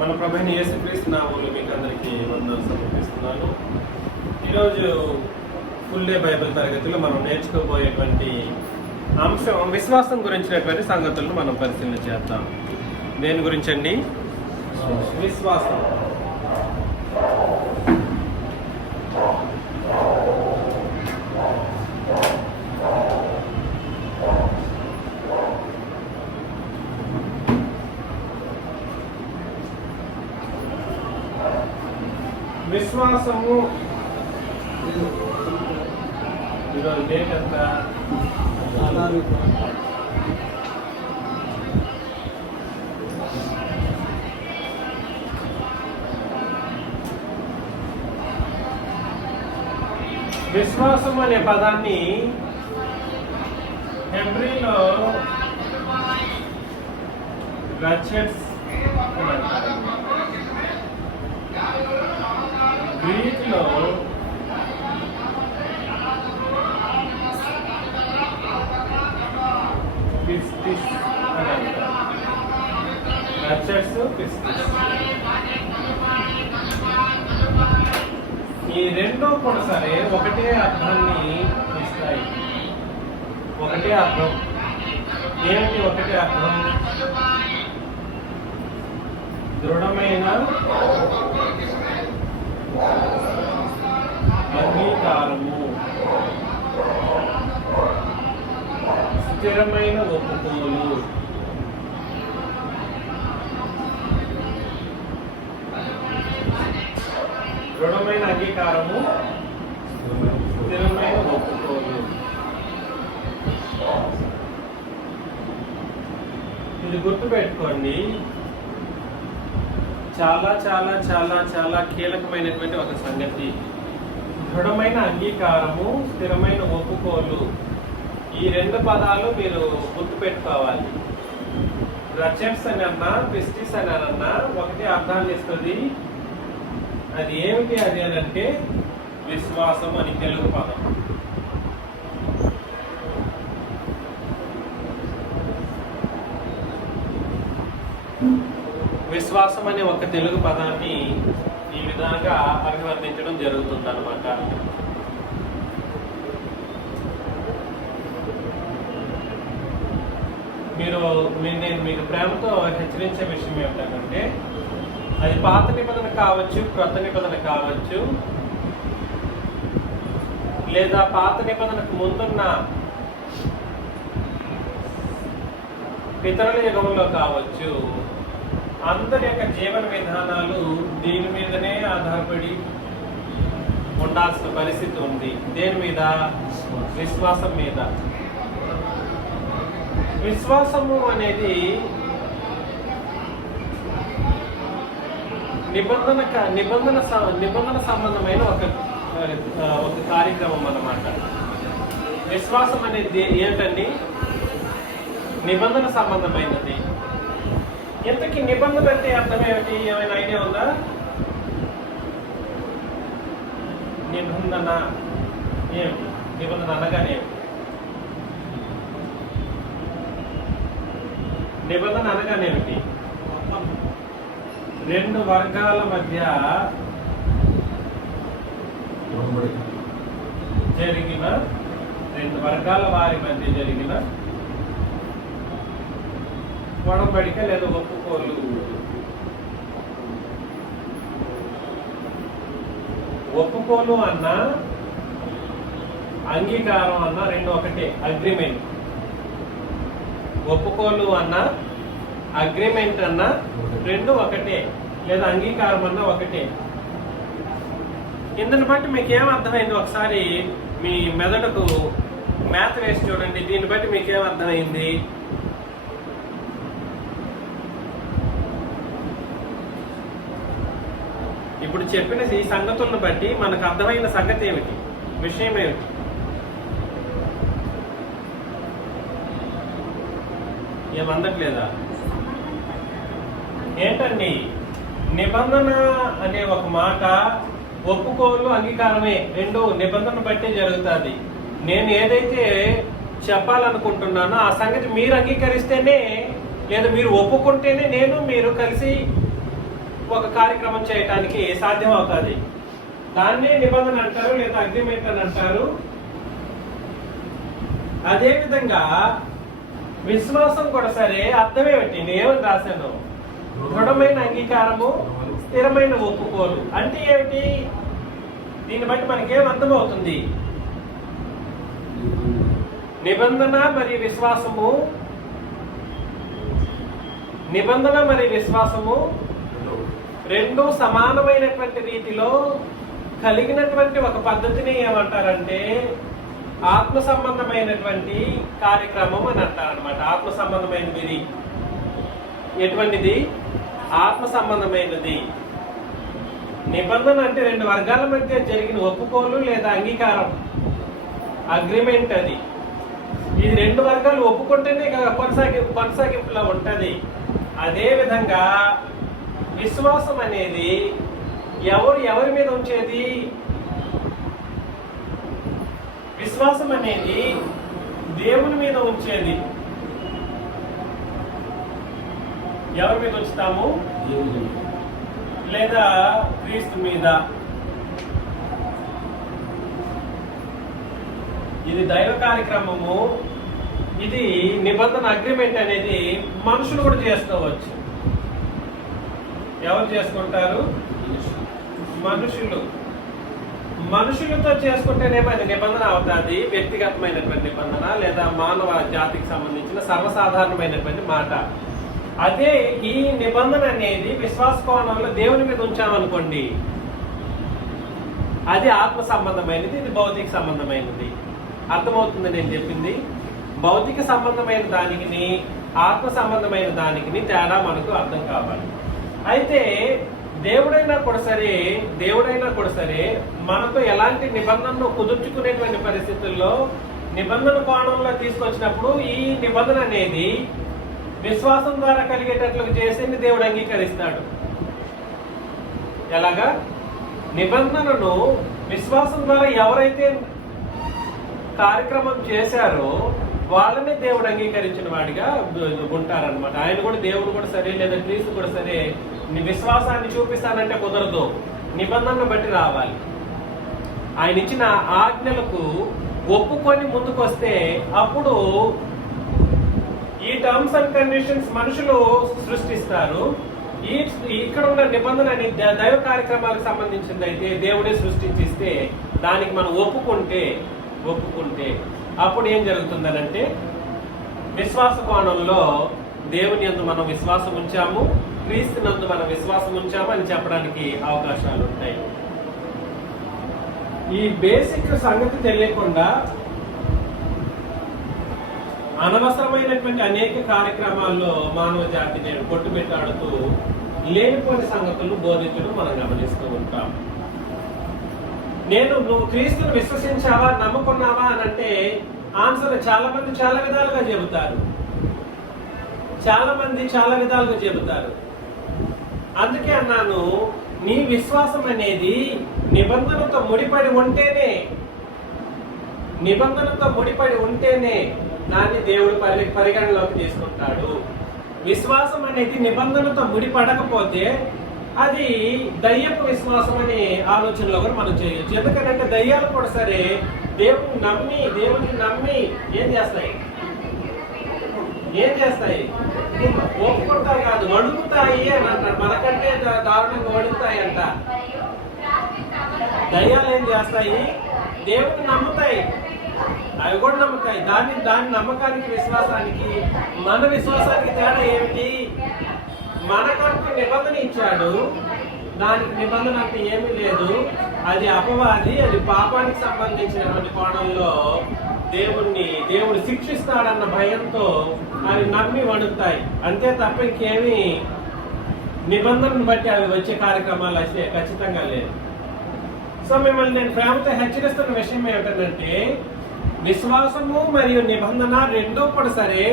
మన ప్రభువైన యేసుక్రీస్తు నామములో మీకు అందరికీ వందనాలు సమర్పిస్తున్నాను. ఈరోజు ఫుల్ డే బైబిల్ తరగతిలో మనం నేర్చుకోబోయేటువంటి అంశం విశ్వాసం గురించినటువంటి సంగతులను మనం పరిశీలన చేద్దాం. దేని గురించి అండి? విశ్వాసం. విశ్వాసము ఈరోజు డేట్ ఎంత? విశ్వాసం అనే పదాన్ని హెబ్రీలో రచెట్స్ అంటారు, గ్రీకులో పిస్టిస్ అని అంటారు. రచెట్స్, పిస్టిస్, ఈ రెండో కూడా సరే ఒకటే అర్థాన్ని ఇస్తాయి. ఒకటే అర్థం. ఏమిటి ఒకటే అర్థం? దృఢమైన అంగీకారము, స్థిరమైన ఒప్పుకోలు. దృఢమైన అంగీకారము, స్థిరమైన ఒప్పుకోలు. ఇది గుర్తుపెట్టుకోండి. చాలా చాలా చాలా చాలా కీలకమైనటువంటి ఒక సంగతి. దృఢమైన అంగీకారము, స్థిరమైన ఒప్పుకోలు. ఈ రెండు పదాలు మీరు గుర్తుపెట్టుకోవాలి. రచెట్స్ అని అన్నా, పిస్టిస్ అని అన్నా ఒకటే అర్థాన్ని ఇస్తుంది. అది ఏమిటి అది అని అంటే విశ్వాసం అని తెలుగు పదం. విశ్వాసం అనే ఒక తెలుగు పదాన్ని ఈ విధంగా అభివర్ణించడం జరుగుతుంది అన్నమాట. నేను మీకు ప్రేమతో హెచ్చరించే విషయం ఏమిటంటే, అది పాత నిబంధన కావచ్చు, క్రొత్త నిబంధన కావచ్చు, లేదా పాత నిబంధనకు ముందున్న పితరుల యుగంలో కావచ్చు, అందరి యొక్క జీవన విధానాలు దీని మీదనే ఆధారపడి ఉండాల్సిన పరిస్థితి ఉంది. దేని మీద? విశ్వాసం మీద. విశ్వాసము అనేది నిబంధన సంబంధమైన ఒక కార్యక్రమం అన్నమాట. విశ్వాసం అనేది ఏంటండి? నిబంధన సంబంధమైనది. ఇంతకీ నిబంధన అంటే అర్థం ఏమిటి? ఏమైనా ఐడియా ఉందా? నిబంధన ఏమిటి? నిబంధన అనగానే ఏమిటి? నిబంధన అనగానేమిటి? రెండు వర్గాల మధ్య జరిగిన, రెండు వర్గాల వారి మధ్య జరిగిన ఒడంబడిక లేదా ఒప్పుకోలు. ఒప్పుకోలు అన్నా, అంగీకారం అన్నా రెండు ఒకటే. అగ్రిమెంట్. ఒప్పుకోలు అన్నా, అగ్రిమెంట్ అన్నా రెండు ఒకటే, లేదా అంగీకారం అన్నా ఒకటే. ఇందుని బట్టి మీకు ఏం అర్థమైంది? ఒకసారి మీ మెదడుకు మ్యాథ్ వేసి చూడండి. దీన్ని బట్టి మీకేం అర్థమైంది? ఇప్పుడు చెప్పిన ఈ సంగతులను బట్టి మనకు అర్థమైన సంగతి ఏమిటి? విషయం ఏమిటి? ఏమందట్లేదా? ఏంటండి? నిబంధన అనే ఒక మాట, ఒప్పుకోలు, అంగీకారమే రెండు నిబంధన బట్టే జరుగుతుంది. నేను ఏదైతే చెప్పాలనుకుంటున్నానో ఆ సంగతి మీరు అంగీకరిస్తేనే, లేదా మీరు ఒప్పుకుంటేనే నేను మీరు కలిసి ఒక కార్యక్రమం చేయటానికి సాధ్యం అవుతుంది. దాన్నే నిబంధన అంటారు, లేదా అగ్రిమెంట్ అని అంటారు. అదే విధంగా విశ్వాసం కూడా సరే. అర్థం ఏమిటి? నేనేమని రాశాను? దృఢమైన అంగీకారము, స్థిరమైన ఒప్పుకోలు. అంటే ఏమిటి? దీన్ని బట్టి మనకేం అర్థమవుతుంది? నిబంధన మరియు విశ్వాసము, నిబంధన మరియు విశ్వాసము రెండు సమానమైనటువంటి రీతిలో కలిగినటువంటి ఒక పద్ధతిని ఏమంటారంటే ఆత్మ సంబంధమైనటువంటి కార్యక్రమం అని అంటారు అనమాట. ఆత్మ సంబంధమైనది ఎటువంటిది? ఆత్మ సంబంధమైనది. నిబంధన అంటే రెండు వర్గాల మధ్య జరిగిన ఒప్పుకోలు లేదా అంగీకారం, అగ్రిమెంట్. అది ఇది రెండు వర్గాలు ఒప్పుకుంటేనే కొనసాగింపులో ఉంటది. అదే విధంగా విశ్వాసం అనేది ఎవరి మీద ఉంచేది? విశ్వాసం అనేది దేవుని మీద ఉంచేది. ఎవరి మీద ఉంచుతాము? లేదా క్రీస్తు మీద. ఇది దైవ కార్యక్రమము. ఇది నిబంధన అగ్రిమెంట్ అనేది మనుషులు కూడా చేసుకోవచ్చు. ఎవరు చేసుకుంటారు? మనుషులతో చేసుకుంటేనేమో అది నిబంధన అవుతుంది, వ్యక్తిగతమైనటువంటి నిబంధన లేదా మానవ జాతికి సంబంధించిన సర్వసాధారణమైనటువంటి మాట. అదే ఈ నిబంధన అనేది విశ్వాస కోణంలో దేవుని మీద ఉంచామనుకోండి, అది ఆత్మ సంబంధమైనది, ఇది భౌతిక సంబంధమైనది. అర్థమవుతుంది నేను చెప్పింది? భౌతిక సంబంధమైన దానికి ఆత్మ సంబంధమైన దానికి తేడా మనకు అర్థం కావాలి. అయితే దేవుడైనా కూడా సరే మనతో ఎలాంటి నిబంధనను కుదుర్చుకునేటువంటి పరిస్థితుల్లో నిబంధన కోణంలో తీసుకొచ్చినప్పుడు ఈ నిబంధన అనేది విశ్వాసం ద్వారా కలిగేటట్లు చేసేది దేవుడు అంగీకరిస్తాడు. ఎలాగా? నిబంధనను విశ్వాసం ద్వారా ఎవరైతే కార్యక్రమం చేశారో వాళ్ళనే దేవుడు అంగీకరించిన వాడిగా ఉంటారనమాట. ఆయన కూడా దేవుడు కూడా సరే, లేదా క్రీస్తు కూడా సరే నీ విశ్వాసాన్ని చూపిస్తానంటే కుదరదు, నిబంధనను బట్టి రావాలి. ఆయన ఇచ్చిన ఆజ్ఞలకు ఒప్పుకొని ముందుకొస్తే అప్పుడు ఈ టర్మ్స్ అండ్ కండిషన్స్ మనుషులు సృష్టిస్తారు. ఇక్కడ ఉన్న నిబంధన దైవ కార్యక్రమాలకు సంబంధించింది అయితే దేవుడే సృష్టించిస్తే దానికి మనం ఒప్పుకుంటే అప్పుడు ఏం జరుగుతుందనంటే విశ్వాస కోణంలో దేవుని యందు మనం విశ్వాసం ఉంచాము, క్రీస్తు నందు మనం విశ్వాసం ఉంచాము అని చెప్పడానికి అవకాశాలు ఉంటాయి. ఈ బేసిక్ సంగతి తెలియకుండా అనవసరమైనటువంటి అనేక కార్యక్రమాల్లో మానవ జాతిని కొట్టుబెట్టాడుతూ లేనిపోని సంగతులు బోధించడం మనం గమనిస్తూ ఉంటాం. నువ్వు క్రీస్తుని విశ్వసించావా, నమ్ముకున్నావా అని అంటే ఆన్సర్ చాలా మంది చాలా విధాలుగా చెబుతారు. అందుకే అన్నాను, నీ విశ్వాసం అనేది నిబంధనతో ముడిపడి ఉంటేనే దాన్ని దేవుడు పరిగణలోకి తీసుకుంటాడు. విశ్వాసం అనేది నిబంధనతో ముడిపడకపోతే అది దయ్యపు విశ్వాసం అనే ఆలోచనలో కూడా మనం చేయొచ్చు. ఎందుకంటే దయ్యాలు కూడా సరే దేవుని నమ్మి ఏం చేస్తాయి? ఒప్పుకుంటాయి కాదు, వణుకుతాయి అని అంటారు. మనకంటే దారుణంగా వణుకుతాయి అంట. దయ్యాలు ఏం చేస్తాయి? దేవుని నమ్ముతాయి, అవి కూడా నమ్ముతాయి. దాని నమ్మకానికి విశ్వాసానికి మన విశ్వాసానికి తేడా ఏమిటి? మనకంటూ నిబంధన ఇచ్చాడు, దానికి నిబంధన అంటే ఏమీ లేదు. అది అపవాది, అది పాపానికి సంబంధించినటువంటి కోణంలో దేవుడు శిక్షిస్తాడన్న భయంతో అవి నమ్మి వణుకుతాయి. అంతే తప్ప ఇంకేమీ నిబంధనను బట్టి అవి వచ్చే కార్యక్రమాలు అయితే ఖచ్చితంగా లేదు. సో మిమ్మల్ని నేను ప్రేమతో హెచ్చరిస్తున్న విషయం ఏమిటంటే విశ్వాసము మరియు నిబంధన రెండూ కూడా సరే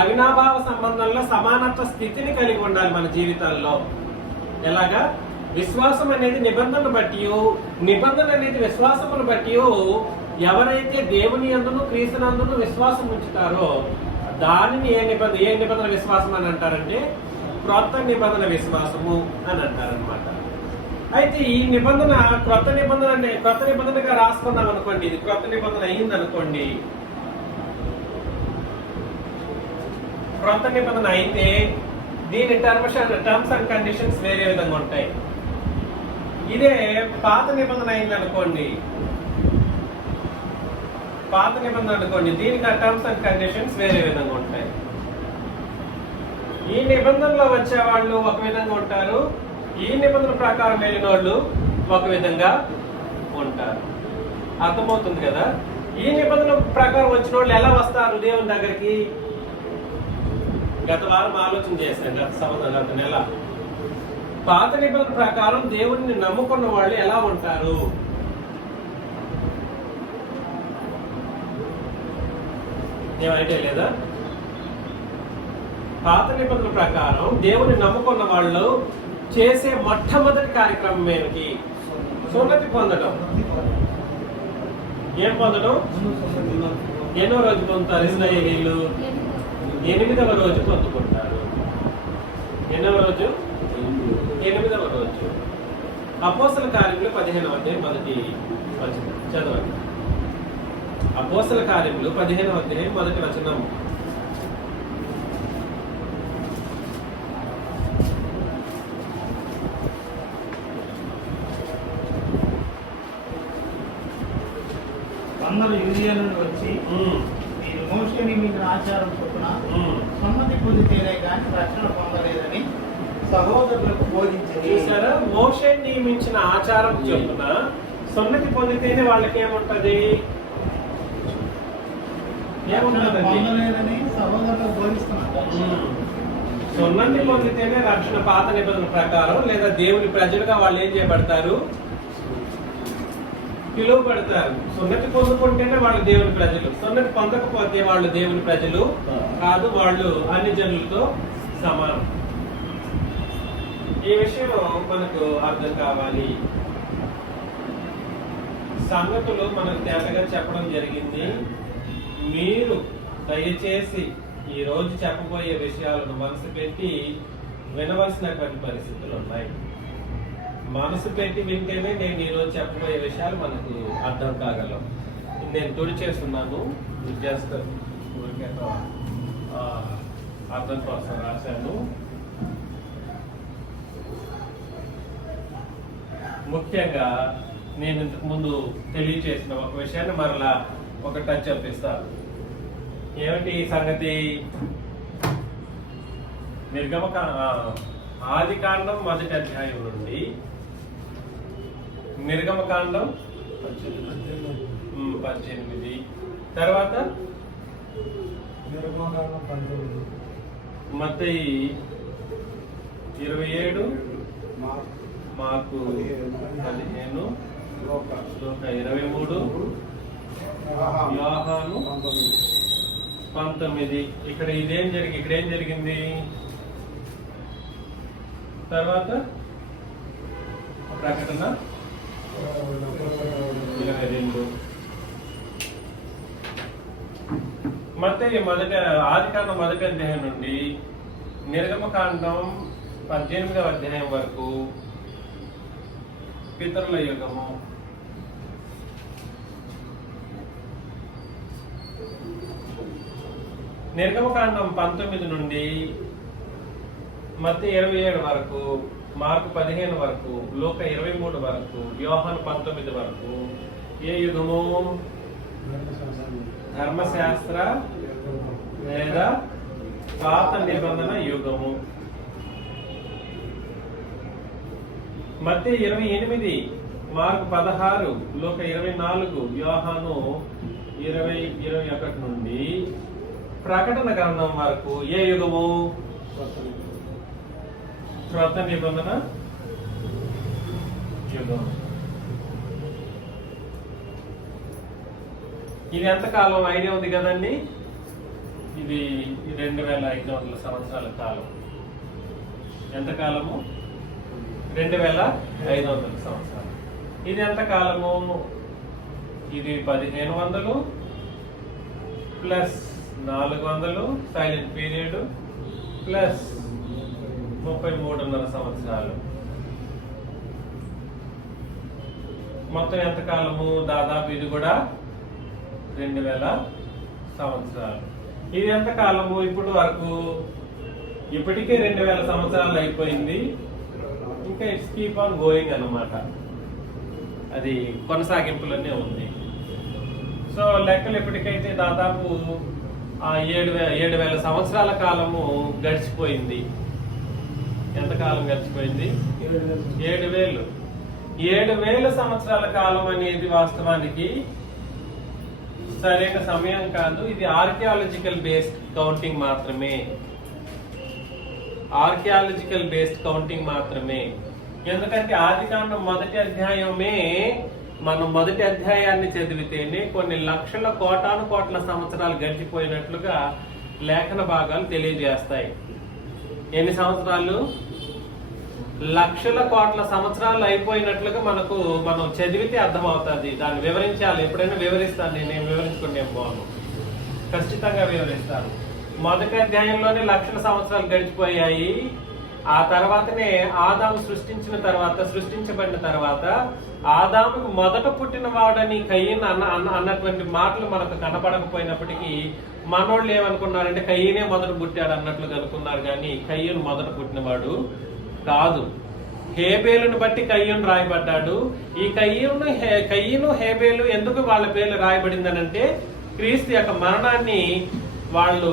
అవినాభావ సంబంధంలో సమానత్వ స్థితిని కలిగి ఉండాలి మన జీవితాల్లో. ఎలాగా? విశ్వాసం అనేది నిబంధనను బట్టి, నిబంధన అనేది విశ్వాసమును బట్టి ఎవరైతే దేవుని యందును క్రీస్తునందును విశ్వాసం ఉంచుతారో దానిని ఏ నిబంధన విశ్వాసం అని అంటారంటే క్రొత్త నిబంధన విశ్వాసము అని అంటారనమాట. అయితే ఈ నిబంధన క్రొత్త నిబంధనగా రాసుకున్నాం అనుకోండి, ఇది క్రొత్త నిబంధన అయింది అనుకోండి. క్రొత్త నిబంధన అయితే దీని టర్మ్స్ అండ్ కండిషన్స్ వేరే విధంగా ఉంటాయి. ఇదే పాత నిబంధన అయింది అనుకోండి, దీనికి ఆ టర్మ్స్ అండ్ కండిషన్స్ వేరే విధంగా ఉంటాయి. ఈ నిబంధనలో వచ్చే వాళ్ళు ఒక విధంగా ఉంటారు, ఈ నిబంధన ప్రకారం వెళ్ళిన వాళ్ళు ఒక విధంగా ఉంటారు. అర్థమవుతుంది కదా? ఈ నిబంధన ప్రకారం వచ్చిన వాళ్ళు ఎలా వస్తారు దేవుని దగ్గరికి? గత వారం ఆలోచన చేశాను, గత నెల. పాత నిబంధన ప్రకారం దేవుడిని నమ్ముకున్న వాళ్ళు ఎలా ఉంటారు? ఏమైతే లేదా? పాత నిబంధన ప్రకారం దేవుని నమ్ముకున్న వాళ్ళు చేసే మొట్టమొదటి కార్యక్రమం ఏమిటి? సున్నతి పొందడం. ఏం పొందడం? ఎన్నో రోజు పొందుతారు ఇశ్రాయేలీయులు? 8వ రోజు పొందుకుంటారు. ఎన్నవ రోజు? 8వ రోజు. అపోస్తల కార్యములు 15వ అధ్యాయం మొదటి వచనం చదవండి. అపోస్తల కార్యములు 15వ అధ్యాయం మొదటి వచనం. అందరూ యూరియా నుండి వచ్చి మీరు మోషే నియమించిన ఆచారం చొప్పున సమ్మతి పొందితేనే కానీ రక్షణ పొందలేదని సహోదరులకు బోధించింది. చూసారా? మోషే నియమించిన ఆచారం చొప్పున సమ్మతి పొందితేనే వాళ్ళకి ఏముంటది? పొందలేదని సహోదరులకు బోధిస్తున్నారు. సున్నతి పొందితేనే రక్షణ. పాత నిబంధన ప్రకారం లేదా దేవుని ప్రజలుగా వాళ్ళు ఏం చేయబడతారు? పిలువబడతారు. సున్నతి పొందుకుంటేనే వాళ్ళు దేవుని ప్రజలు. సున్నతి పొందకపోతే వాళ్ళు దేవుని ప్రజలు కాదు, వాళ్ళు అన్ని జనులతో సమానం. ఈ విషయం మనకు అర్థం కావాలి. సంగతులు మనకు తేటగా చెప్పడం జరిగింది. మీరు దయచేసి ఈ రోజు చెప్పబోయే విషయాలను మనసు పెట్టి వినవలసినటువంటి పరిస్థితులు ఉన్నాయి. మనసు పెట్టి వింటేనే నేను ఈరోజు చెప్పబోయే విషయాలు మనకు అర్థం కాగలం. నేను తుడిచేస్తున్నాను, జస్ట్ అర్థం కోసం రాశాను. ముఖ్యంగా నేను ఇంతకు ముందు తెలియచేసిన ఒక విషయాన్ని మరలా ఒక టచ్ అప్ ఇస్తాను. ఏమిటి ఈ సంగతి? ఆదికాండం 1వ అధ్యాయం నుండి నిర్గమకాండం 18, తర్వాత మత్తయి 27, మార్కు 15, లూకా 23, యోహాను 19. ఇక్కడ ఏం జరిగింది? తర్వాత ప్రకటన 22. మత్తయి ఆదికాండం 1వ అధ్యాయం నుండి నిర్గమకాండం 18వ అధ్యాయం వరకు పితరుల యుగము. నిర్గమకాండం 19 నుండి మత్తయి 27 వరకు, మార్కు 15 వరకు, లూకా 23 వరకు, యోహాను 19 వరకు ఏ యుగము? ధర్మశాస్త్ర లేదా పాత నిబంధన యుగము. మత్తయి 28, మార్కు 16, లూకా 24, యోహాను 20-21 నుండి ప్రకటన గ్రంథం వరకు ఏ యుగము? క్రొత్త నిబంధన యుగం. ఇది ఎంతకాలం ఐడియా ఉంది కదండి? ఇది 2500 సంవత్సరాల కాలం. ఎంతకాలము? 2500 సంవత్సరాలు. ఇది ఎంతకాలము? ఇది 1500 ప్లస్ 400 సైలెంట్ పీరియడ్ ప్లస్ 33.5 సంవత్సరాలు. మొత్తం ఎంత కాలము? దాదాపు ఇది కూడా 2000 సంవత్సరాలు. ఇది ఎంత కాలము? ఇప్పుడు వరకు ఇప్పటికే 2000 సంవత్సరాలు అయిపోయింది. ఇంకా ఇట్స్ కీప్ ఆన్ గోయింగ్ అన్నమాట. అది కొనసాగింపులోనే ఉంది. సో లెక్కలు ఎప్పటికైతే దాదాపు 7,000 సంవత్సరాల కాలము గడిచిపోయింది. ఎంత కాలం గడిచిపోయింది? 7,000 సంవత్సరాల కాలం అనేది వాస్తవానికి సరైన సమయం కాదు. ఇది ఆర్కియాలజికల్ బేస్డ్ కౌంటింగ్ మాత్రమే. ఆర్కియాలజికల్ బేస్డ్ కౌంటింగ్ మాత్రమే. ఎందుకంటే ఆదికాండం మొదటి అధ్యాయమే, మనం మొదటి అధ్యాయాన్ని చదివితేనే కొన్ని లక్షల కోటాను కోట్ల సంవత్సరాలు గడిచిపోయినట్లుగా లేఖన భాగాలు తెలియజేస్తాయి. ఎన్ని సంవత్సరాలు? లక్షల కోట్ల సంవత్సరాలు అయిపోయినట్లుగా మనం చదివితే అర్థమవుతుంది. దాన్ని వివరించాలి. ఎప్పుడైనా వివరిస్తాను. నేను వివరించుకునే బాను, ఖచ్చితంగా వివరిస్తాను. మొదటి అధ్యాయంలోనే లక్షల సంవత్సరాలు గడిచిపోయాయి. ఆ తర్వాతనే ఆదాము సృష్టించబడిన తర్వాత ఆదాముకు మొదట పుట్టిన వాడని కయ్యను అన్నటువంటి మాటలు మనకు కనపడకపోయినప్పటికీ మనోళ్ళు ఏమనుకున్నారంటే కయ్యనే మొదట పుట్టాడు అన్నట్లుగా అనుకున్నారు. కానీ కయ్యను మొదట పుట్టినవాడు కాదు. హేబేలును బట్టి కయ్యను రాయబడ్డాడు. ఈ కయ్యను హేబేలు ఎందుకు వాళ్ళ పేర్లు రాయబడిందనంటే క్రీస్తు యొక్క మరణాన్ని వాళ్ళు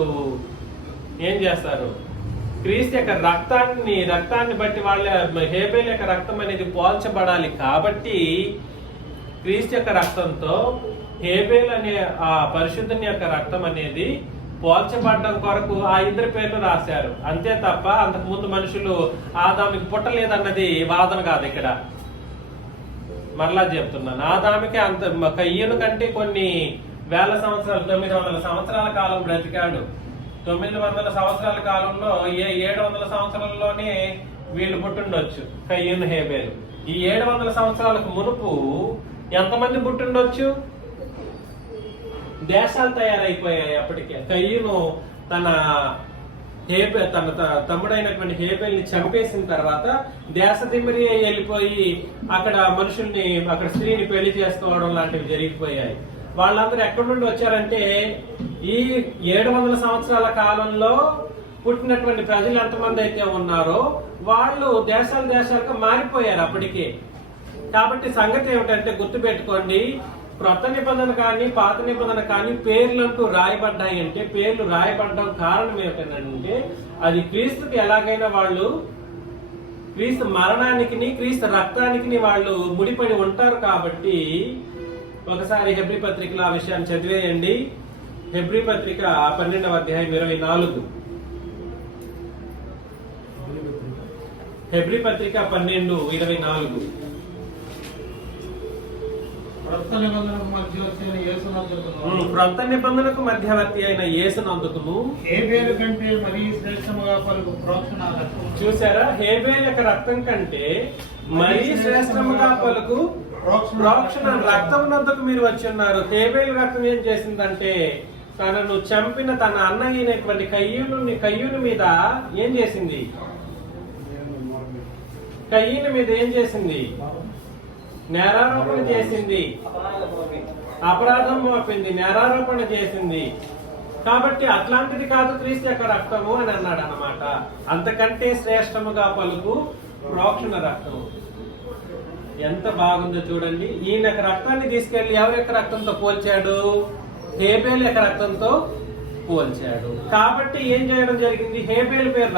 ఏం చేస్తారు? క్రీస్తు యొక్క రక్తాన్ని బట్టి వాళ్ళ హేబేల్ యొక్క రక్తం అనేది పోల్చబడాలి. కాబట్టి క్రీస్తు యొక్క రక్తంతో హేబేల్ అనే ఆ పరిశుద్ధుని యొక్క రక్తం అనేది పోల్చబడడం కొరకు ఆ ఇద్దరి పేర్లు రాశారు. అంతే తప్ప అంతకుముందు మనుషులు ఆదామికి పుట్టలేదన్నది వాదన కాదు. ఇక్కడ మరలా చెప్తున్నాను, ఆదామికి అంత కయ్యను కంటే కొన్ని వేల సంవత్సరాలు, 900 సంవత్సరాల కాలం బ్రతికాడు. 900 సంవత్సరాల కాలంలో 700 సంవత్సరాల్లోనే వీళ్ళు పుట్టుండొచ్చు, కయ్యను హేబేలు. ఈ 700 సంవత్సరాలకు మునుపు ఎంతమంది పుట్టుండొచ్చు? దేశాలు తయారైపోయాయి అప్పటికే. కయ్యను తన తమ్ముడైనటువంటి హేబేల్ని చంపేసిన తర్వాత దేశ దిమిరి వెళ్ళిపోయి అక్కడ మనుషుల్ని, అక్కడ స్త్రీని పెళ్లి చేసుకోవడం లాంటివి జరిగిపోయాయి. వాళ్ళందరూ ఎక్కడి నుండి వచ్చారంటే ఈ 700 సంవత్సరాల కాలంలో పుట్టినటువంటి ప్రజలు ఎంతమంది అయితే ఉన్నారో వాళ్ళు దేశాలుగా మారిపోయారు అప్పటికే. కాబట్టి సంగతి ఏమిటంటే గుర్తుపెట్టుకోండి, క్రొత్త నిబంధన కానీ పాత నిబంధన కానీ పేర్లంటూ రాయబడ్డాయి అంటే పేర్లు రాయబడ్డం కారణం ఏమిటంటే అది క్రీస్తుకి ఎలాగైనా వాళ్ళు క్రీస్తు మరణానికి క్రీస్తు రక్తానికి వాళ్ళు ముడిపడి ఉంటారు. కాబట్టి ఒకసారి హెబ్రీ పత్రికలో ఆ విషయాన్ని చదివేయండి. హెబ్రీ పత్రిక 12వ అధ్యాయం 24. హెబ్రీ పత్రిక 12:24. క్రొత్త నిబంధనకు మధ్యవర్తి అయిన యేసునందుకును హేబేలు కంటే మరీ శ్రేష్టముగా పలుకు ప్రోక్షణ రక్తం. చూసారా? హేబేలు యొక్క రక్తం కంటే మరీ శ్రేష్టముగా పలుకు ప్రోక్షణ రక్తమునందుకు మీరు వచ్చి ఉన్నారు. హేబేలు రక్తం ఏం చేసిందంటే తనను చంపిన తన అన్న అయినటువంటి కయ్యూను మీద ఏం చేసింది? కయ్యూను మీద ఏం చేసింది? నేరారోపణ చేసింది, అపరాధం మోపింది, నేరారోపణ చేసింది. కాబట్టి అట్లాంటిది కాదు క్రీస్తు యొక్క రక్తము అని అన్నాడు అన్నమాట. అంతకంటే శ్రేష్టముగా పలుకు ప్రోక్షణ రక్తము. ఎంత బాగుందో చూడండి. ఈయన యొక్క రక్తాన్ని తీసుకెళ్లి ఎవరి యొక్క రక్తంతో పోల్చాడు? హేబేల్ యొక్క రక్తంతో పోల్చాడు. కాబట్టి ఏం చేయడం జరిగింది? హేబేల్ పేరు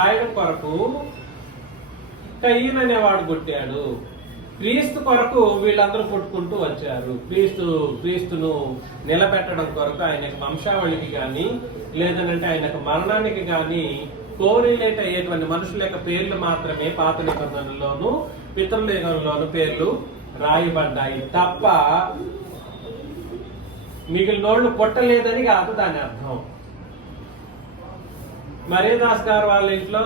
రాయడం కొరకు కయ్యను అనేవాడు పుట్టాడు. క్రీస్తు కొరకు వీళ్ళందరూ పుట్టుకుంటూ వచ్చారు. క్రీస్తును నిలబెట్టడం కొరకు ఆయన వంశావళికి గాని లేదనంటే ఆయన మరణానికి గాని కోరిలేట్ అయ్యేటువంటి మనుషుల యొక్క పేర్లు మాత్రమే పాత నిబంధనలోను పితరుల నిబంధనలోను పేర్లు రాయబడ్డాయి తప్ప మిగిలినోళ్ళు పుట్టలేదని కాదు దాని అర్థం. మరే దాస్ గారు వాళ్ళ ఇంట్లో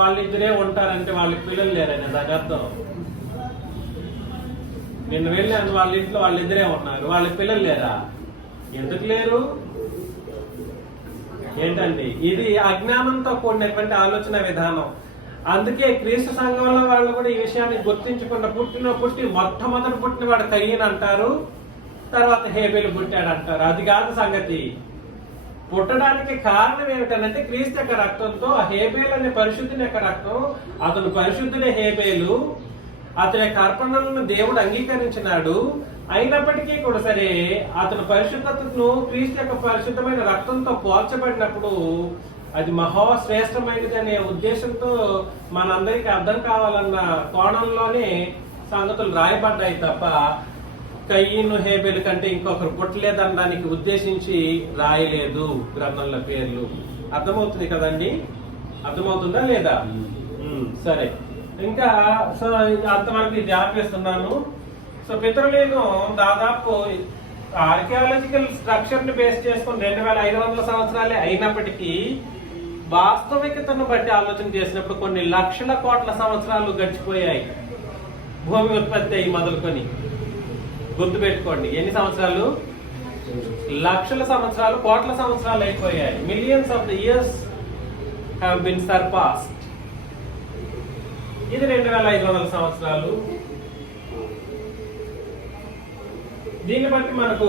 వాళ్ళిద్దరే ఉంటారంటే వాళ్ళకి పిల్లలు లేరని దాని అర్థం. నిన్న వెళ్ళాను, వాళ్ళ ఇంట్లో వాళ్ళిద్దరే ఉన్నారు, వాళ్ళకి పిల్లలు లేరా? ఎందుకు లేరు? ఏంటండి ఇది అజ్ఞానంతో కూడినటువంటి ఆలోచన విధానం. అందుకే క్రీస్తు సంఘంలో వాళ్ళు కూడా ఈ విషయాన్ని గుర్తించకుండా పుట్టి మొట్టమొదటి పుట్టిన వాడు కయ్యను అంటారు, తర్వాత హేబేలు పుట్టాడు అంటారు. అది కాదు సంగతి. పుట్టడానికి కారణం ఏమిటంటే క్రీస్తు యొక్క రక్తంతో ఆ హేబేలు అనే పరిశుద్ధుని యొక్క రక్తం, అతను పరిశుద్ధుడే హేబేలు, అతని యొక్క అర్పణలను దేవుడు అంగీకరించినాడు. అయినప్పటికీ కూడా సరే అతని పరిశుద్ధతను క్రీస్తు యొక్క పరిశుద్ధమైన రక్తంతో పోల్చబడినప్పుడు అది మహాశ్రేష్టమైనది అనే ఉద్దేశంతో మనందరికీ అర్థం కావాలన్న కోణంలోనే సంగతులు రాయబడ్డాయి తప్ప కయ్యను హేబేలు కంటే ఇంకొకరు పుట్టలేదనడానికి ఉద్దేశించి రాయలేదు గ్రంథంలో పేర్లు. అర్థమవుతుంది కదండి? అర్థమవుతుందా లేదా? సరే, ఇంకా సో అంతవరకు ఇది ఆపేస్తున్నాను. సో పితరులను దాదాపు ఆర్కియాలజికల్ స్ట్రక్చర్ ని బేస్ చేసుకుని 2500 సంవత్సరాలే అయినప్పటికీ వాస్తవికతను బట్టి ఆలోచన చేసినప్పుడు కొన్ని లక్షల కోట్ల సంవత్సరాలు గడిచిపోయాయి భూమి ఉత్పత్తి అయ్యి మొదలుకొని. గుర్తుపెట్టుకోండి, ఎన్ని సంవత్సరాలు? లక్షల సంవత్సరాలు, కోట్ల సంవత్సరాలు అయిపోయాయి. Millions of the years have been surpassed. ఇది 2500 సంవత్సరాలు. దీన్ని బట్టి మనకు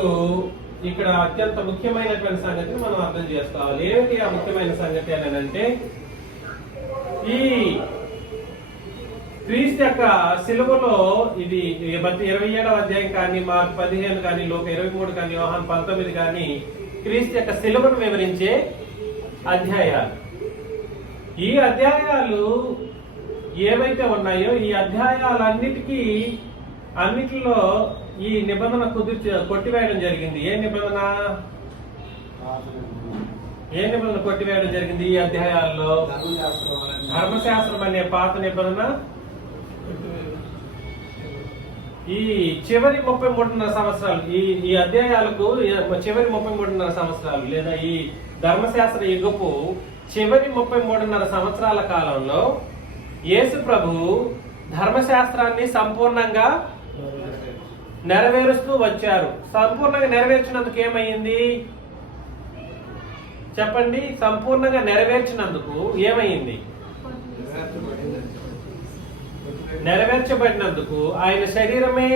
ఇక్కడ అత్యంత ముఖ్యమైనటువంటి సంగతిని మనం అర్థం చేసుకోవాలి. ఏమిటి ఆ ముఖ్యమైన సంగతి అని అంటే, ఈ క్రీస్తు యొక్క సిలువలో ఇది 27వ అధ్యాయం కానీ, మార్క్ 15 కానీ, లోక 23 కానీ, యోహాను 19 కానీ క్రీస్తు యొక్క సిలువను వివరించే అధ్యాయాలు. ఈ అధ్యాయాలు ఏవైతే ఉన్నాయో ఈ అన్నిటిలో ఈ నిబంధన కొట్టివేయడం జరిగింది. ఏ నిబంధన కొట్టివేయడం జరిగింది? ఈ అధ్యాయాల్లో ధర్మశాస్త్రం అనే పాత నిబంధన ఈ చివరి 33.5 సంవత్సరాలు, ఈ అధ్యాయాలకు చివరి 33.5 సంవత్సరాలు లేదా ఈ ధర్మశాస్త్ర యుగపు చివరి 33.5 సంవత్సరాల కాలంలో యేసు ప్రభు ధర్మశాస్త్రాన్ని సంపూర్ణంగా నెరవేరుస్తూ వచ్చారు. సంపూర్ణంగా నెరవేర్చినందుకు ఏమైంది చెప్పండి? సంపూర్ణంగా నెరవేర్చినందుకు ఏమైంది? నెరవేర్చబడినందుకు ఆయన శరీరమే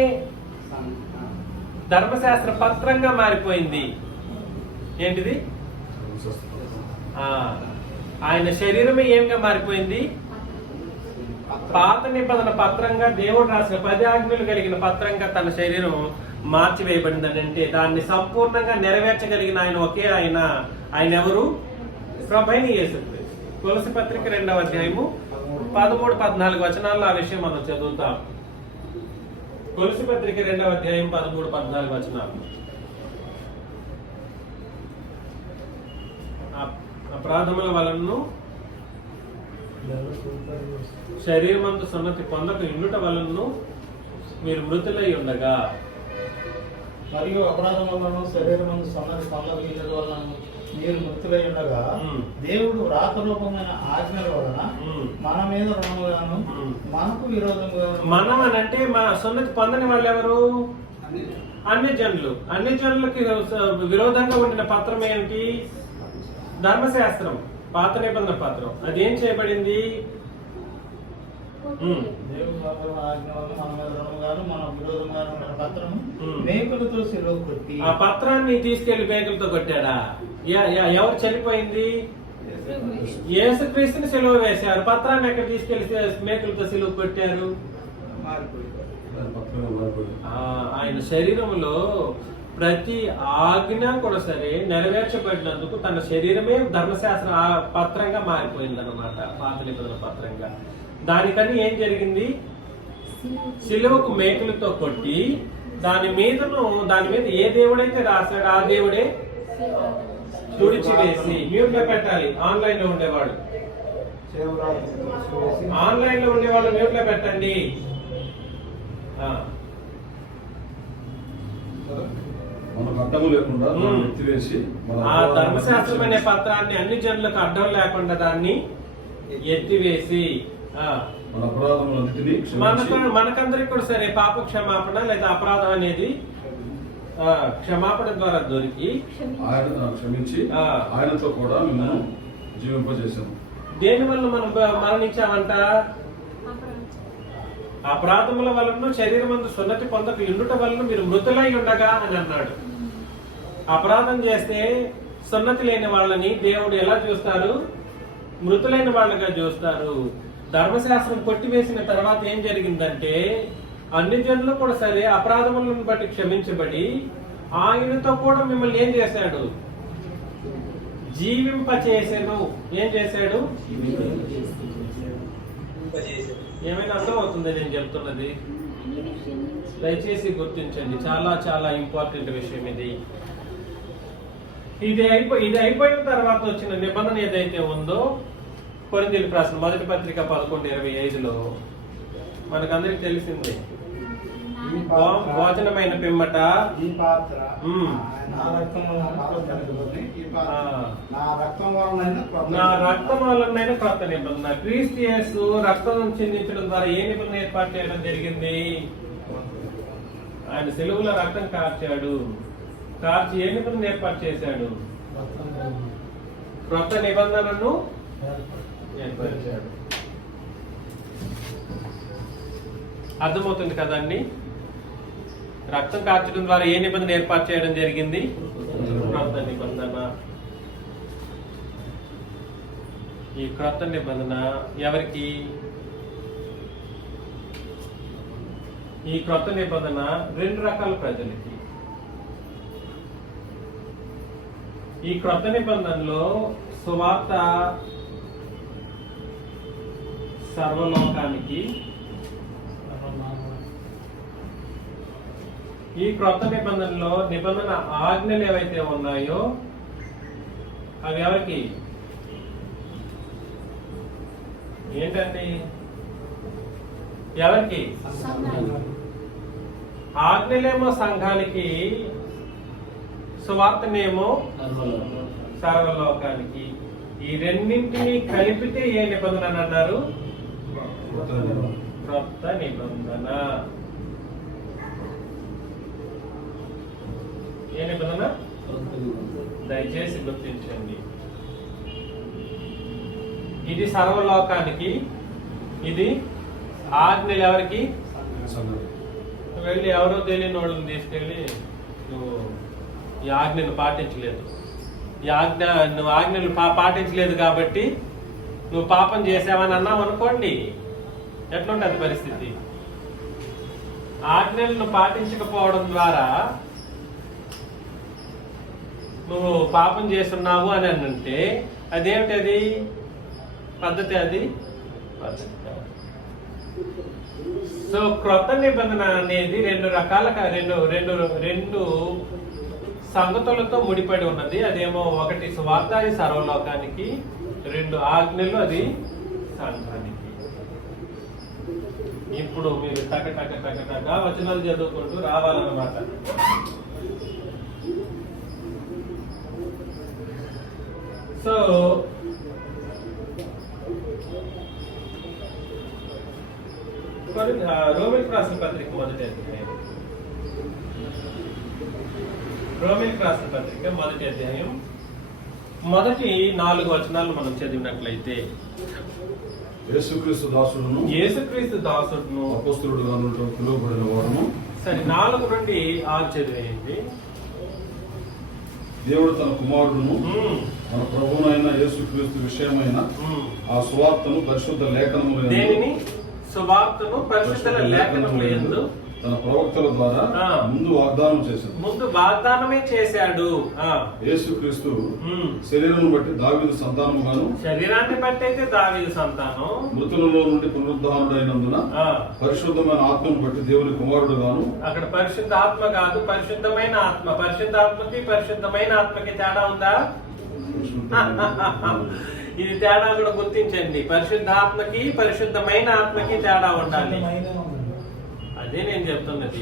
ధర్మశాస్త్ర పత్రంగా మారిపోయింది. ఏంటిది? ఆయన శరీరమే ఏమిగా మారిపోయింది? పాత నిబంధన పత్రంగా, దేవుడు రాసిన 10 ఆజ్ఞలు కలిగిన పత్రంగా తన శరీరం మార్చివేయబడింది. అంటే దాన్ని సంపూర్ణంగా నెరవేర్చగలిగిన ఆయన ఒకే ఆయన ఎవరు? ప్రభువైన యేసుక్రీస్తు. కొలస్సీ పత్రిక 2వ అధ్యాయము 13-14 వచనాల్లో ఆ విషయం మనం చదువుతాం. కొలస్సీ పత్రిక 2వ అధ్యాయం 13-14 వచనాలు. అపరాధముల వలన శరీరమందు సున్నతి పొందక ఇండుట వలన మీరు మృతులై ఉండగా, మరియు అపరాధములను శరీరమందు సున్నతి పొందక ఇండుట వలన మీరు మృతులై ఉండగా, దేవుడు వ్రాతరూపమైన ఆజ్ఞల వలన మన మీద రుణముగాను మనకు విరోధముగాను. మనం అని అంటే మా సున్నతి పొందని వాళ్ళు ఎవరు? అన్ని జనులకి విరోధంగా ఉండిన పత్రం ఏంటి? ధర్మశాస్త్రం, పాత నిబంధన పత్రం. అది ఏం చేయబడింది? ఆ పత్రాన్ని తీసుకెళ్లి మేకులతో కొట్టాడా? ఎవరు చనిపోయింది? యేసుక్రీస్తుని సిలువ వేశారు. పత్రాన్ని ఎక్కడ తీసుకెళ్లి మేకులతో సిలువ కొట్టారు? ఆయన శరీరంలో ప్రతి ఆజ్ఞ కూడా సరే నెరవేర్చబడినందుకు తన శరీరమే ధర్మశాస్త్ర పత్రంగా మారిపోయింది అన్నమాట, పాత నిబంధన పత్రంగా. దానికని ఏం జరిగింది? సిలువకు మేకులతో కొట్టి దాని మీద ఏ దేవుడైతే రాశాడో ఆ దేవుడే తుడిచివేసి, మ్యూట్ లో పెట్టాలి. ఆన్లైన్ లో ఉండేవాడు మ్యూట్ లో పెట్టండి. ఆ ధర్మశాస్త్రం అనే పత్రాన్ని అన్ని జనులకు అడ్డం లేకుండా దాన్ని ఎత్తివేసి మనకందరికి కూడా సరే పాప క్షమాపణ లేదా అపరాధం అనేది క్షమాపణ ద్వారా దొరికి ఆయన క్షమించి ఆ. ఆయనతో కూడా మిమ్మల్ని జీవింపజేశాను. దేని వల్ల మనం మరణించామంట? అపరాధముల వలన శరీరమందు సున్నతి పొందక ఇండుట వలన మీరు మృతులై ఉండగా అని అన్నాడు. అపరాధం చేస్తే సున్నతి లేని వాళ్ళని దేవుడు ఎలా చూస్తారు? మృతులైన వాళ్ళగా చూస్తారు. ధర్మశాస్త్రం కొట్టివేసిన తర్వాత ఏం జరిగిందంటే అన్ని జనులు కూడా సరే అపరాధములను బట్టి క్షమించబడి ఆయనతో కూడా మిమ్మల్ని ఏం చేశాడు? జీవింపచేసెను. ఏం చేశాడు? ఏమైనా అర్థం అవుతుంది నేను చెప్తున్నది? దయచేసి గుర్తించండి, చాలా చాలా ఇంపార్టెంట్ విషయం ఇది. ఇది అయిపోయిన తర్వాత వచ్చిన నిబంధన ఏదైతే ఉందో కొరింథీయులకు రాసిన మొదటి పత్రిక 11:25లో మనకందరికి తెలిసిందే. భోజనమైన పిమ్మట ఈ పాత్ర ఉమ్. నా రక్తం వలన పాత్రని ఈ పాత్ర నా రక్తం నా రక్తం వలనైనా క్రొత్త నిబంధన. క్రీస్తు యేసు రక్తం చిందించడం ద్వారా ఏ నిబంధన ఏర్పాటు చేయడం జరిగింది? ఆయన సిలువలో రక్తం కార్చాడు. కార్చి ఏ నిబంధన ఏర్పాటు చేశాడు? క్రొత్త నిబంధనను ఏర్పరిచాడు. అర్థమవుతుంది కదండి? రక్తం కార్చడం ద్వారా ఏ నిబంధన ఏర్పాటు చేయడం జరిగింది? క్రొత్త నిబంధన. ఈ క్రొత్త నిబంధన ఎవరికి? ఈ క్రొత్త నిబంధన రెండు రకాల ప్రజలకి. ఈ క్రొత్త నిబంధనలో సువార్త సర్వలోకానికి, ఈ క్రొత్త నిబంధనలో నిబంధన ఆజ్ఞలు ఏవైతే ఉన్నాయో అవి ఎవరికి? ఏంటండి? ఎవరికి? ఆజ్ఞలేమో సంఘానికి, సువార్తనేమో సర్వలోకానికి. ఈ రెండింటినీ కలిపితే ఏ నిబంధన అని అన్నారు? క్రొత్త నిబంధన. ఏ నిబంధన? దయచేసి గుర్తించండి. ఇది సర్వలోకానికి, ఇది ఆజ్ఞలు ఎవరికి? వెళ్ళి ఎవరో తెలియని వాళ్ళని తీసుకెళ్ళి నువ్వు ఈ ఆజ్ఞను పాటించలేదు, నువ్వు ఆజ్ఞలు పాటించలేదు కాబట్టి నువ్వు పాపం చేసావని అన్నావు అనుకోండి, ఎట్లుంటది పరిస్థితి? ఆజ్ఞలను పాటించకపోవడం ద్వారా నువ్వు పాపం చేస్తున్నావు అని అంటే అదేమిటి? అది పద్ధతి? అది పద్ధతి. సో క్రొత్త నిబంధన అనేది రెండు రకాల రెండు సంగతులతో ముడిపడి ఉన్నది. అదేమో ఒకటి సువార్త, అది సర్వలోకానికి. రెండు ఆజ్ఞలు, అది సంఘానికి. ఇప్పుడు మీరు టక టక టక టక వచనాలు చదువుకుంటూ రావాలన్నమాట. సో రోమిలకు రాసిన పత్రిక మొదటి అధ్యాయం, రోమిలకు రాసిన పత్రిక మొదటి అధ్యాయం మొదటి 4 వచనాలు మనం చదివినట్లయితే, యేసుక్రీస్తు దాసుడును అపోస్తలుడుగా పిలువబడిన వాడును. సరే, 4 నుండి 6 చదివేయండి. దేవుడు తన కుమారుడును మన ప్రభువునైన యేసుక్రీస్తు విషయమైన ఆ సువార్తను పరిశుద్ధ లేఖనములు, దేనిని? సువార్తను పరిశుద్ధ లేఖనములు యందు తన ప్రవక్తల ద్వారా ముందు వాగ్దానమే చేశాడు. యేసుక్రీస్తు శరీరం బట్టి దావీదు సంతానముగాను, శరీరాన్ని బట్టి అయితే దావీదు సంతానం, మృతులలో నుండి పునరుద్ధానుడైనందున పరిశుద్ధమైన ఆత్మను బట్టి దేవుని కుమారుడుగాను. అక్కడ పరిశుద్ధ ఆత్మ కాదు, పరిశుద్ధమైన ఆత్మ. పరిశుద్ధ ఆత్మకి పరిశుద్ధమైన ఆత్మకి తేడా ఉందా? ఇది తేడా కూడా గుర్తించండి. పరిశుద్ధాత్మకి పరిశుద్ధమైన ఆత్మకి తేడా ఉండాలి. అదే నేను చెప్తున్నది.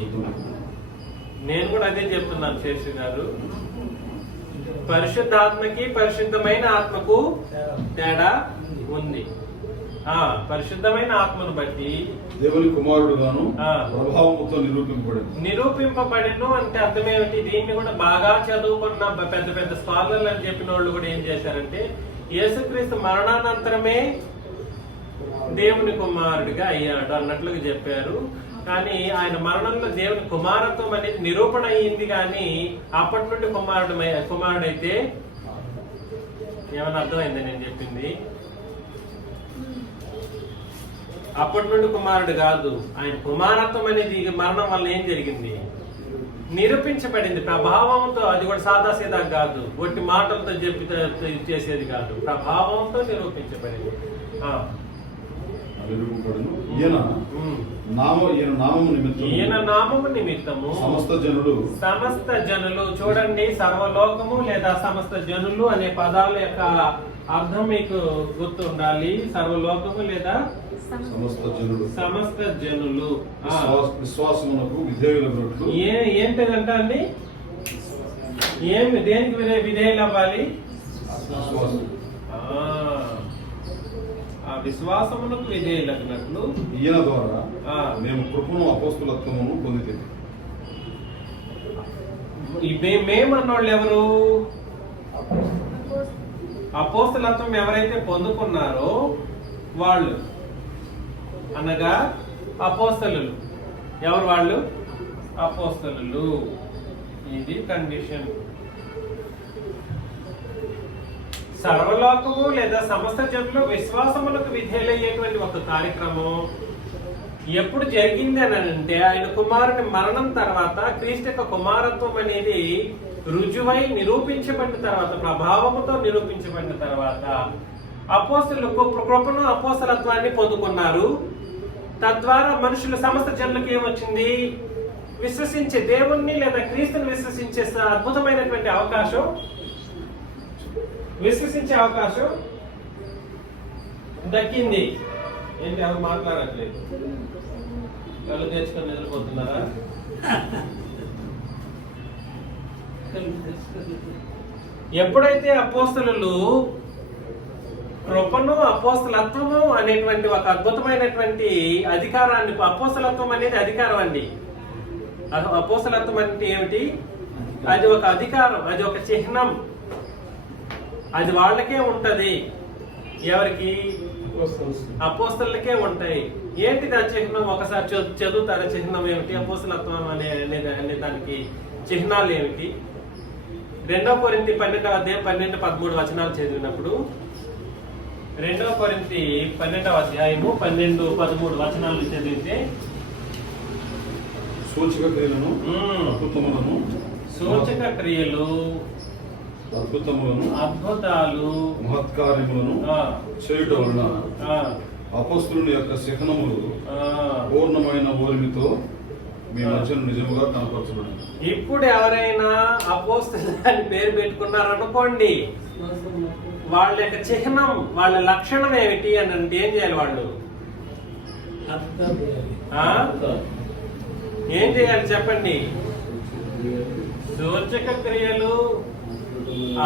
నేను కూడా అదే చెప్తున్నాను శేషు గారు. పరిశుద్ధాత్మకి పరిశుద్ధమైన ఆత్మకు తేడా ఉంది. పరిశుద్ధమైన ఆత్మను బట్టి దేవుని కుమారుడుగాను ప్రభావముతో నిరూపింపబడిను అంటే అర్థమేమిటి? దీన్ని కూడా బాగా చదువుకున్న పెద్ద పెద్ద స్కాలర్లు అని చెప్పిన వాళ్ళు కూడా ఏం చేశారంటే, యేసుక్రీస్తు మరణానంతరమే దేవుని కుమారుడిగా అయ్యాడు అన్నట్లుగా చెప్పారు. కానీ ఆయన మరణంలో దేవుని కుమారత్వం అనేది నిరూపణ అయ్యింది, కానీ అప్పటి నుండి కుమారుడైతే ఏమన్నా అర్థమైంది నేను చెప్పింది? అప్పటి నుండి కుమారుడు కాదు, ఆయన కుమారత్వం అనేది మరణం వల్ల ఏం జరిగింది? నిరూపించబడింది ప్రభావంతో. అది కూడా సాదాసీదా కాదు, ఒట్టి మాటలతో చెప్పి చేసేది కాదు, ప్రభావంతో నిరూపించబడింది. ఈయన నామము నిమిత్తము సమస్త జనులు చూడండి, సర్వలోకము లేదా సమస్త జనులు అనే పదాల యొక్క అర్థం మీకు గుర్తు ఉండాలి. సర్వలోకము లేదా సమస్త జనులు విశ్వాసమునకు విధేయులైనట్లు. ఏంటిదంట అండి? దేనికి విధేయులు అవ్వాలి? ఆ విశ్వాసమునకు విధేయులగినట్లు ఈయన ద్వారా మేము కృపను అపోస్తులత్వమును పొందితేమి. మేమన్నోళ్ళు ఎవరు? అపోస్తులత్వం ఎవరైతే పొందుకున్నారో వాళ్ళు, అనగా అపోస్తలులు. ఎవరు వాళ్ళు? అపోస్తలులు. ఇది కండిషన్. సర్వలోకము లేదా సమస్త జనులు విశ్వాసములకు విధేయులయ్యేటువంటి ఒక కార్యక్రమం ఎప్పుడు జరిగింది అని అంటే, ఆయన కుమారుని మరణం తర్వాత క్రీస్తు యొక్క కుమారత్వం అనేది రుజువై నిరూపించబడిన తర్వాత, ప్రభావముతో నిరూపించబడిన తర్వాత అపోస్తలులు కృపను అపోస్తలత్వాన్ని పొందుకున్నారు. తద్వారా మనుషులు సమస్త జనులకు ఏమొచ్చింది? విశ్వసించే దేవుణ్ణి లేదా క్రీస్తుని విశ్వసించే అద్భుతమైనటువంటి అవకాశం, విశ్వసించే అవకాశం దక్కింది. ఏంటి ఎవరు మాట్లాడట్లేదు? కళ్ళు తెచ్చుకొని నిద్రపోతున్నారా? ఎప్పుడైతే అపోస్తలులు కృపను అపోస్తలత్వము అనేటువంటి ఒక అద్భుతమైనటువంటి అధికారాన్ని, అపోస్తలత్వం అనేది అధికారం అండి. అపోస్తలత్వం అంటే ఏమిటి? అది ఒక అధికారం, అది ఒక చిహ్నం, అది వాళ్ళకే ఉంటది. ఎవరికి? అపోస్తలకే ఉంటాయి. ఏంటిది ఆ చిహ్నం? ఒకసారి చదువుతారా? చిహ్నం ఏమిటి? అపోస్తలత్వం అనే దానికి చిహ్నాలు ఏమిటి? 2 కొరింథీ 12వ అధ్యాయం 12-13 వచనాలు చదివినప్పుడు, 2 కొరింథీ 12వ అధ్యాయము 12-13 వచనాలు చదివితే, సూచక క్రియలను అద్భుతములను, సూచక క్రియలు, అద్భుతాలు, మహత్కార్యములను చేయుట వలన అపోస్తలుని యొక్క చిహ్నములు పూర్ణమైన ఓర్మితో మీ మధ్యన నిజముగా కనపరచబడింది. ఇప్పుడు ఎవరైనా అపోస్తలు అని పేరు పెట్టుకున్నారనుకోండి, వాళ్ళ యొక్క చిహ్నం, వాళ్ళ లక్షణం ఏమిటి అని అంటే ఏం చేయాలి? వాళ్ళు ఏం చేయాలి చెప్పండి? సూచక క్రియలు,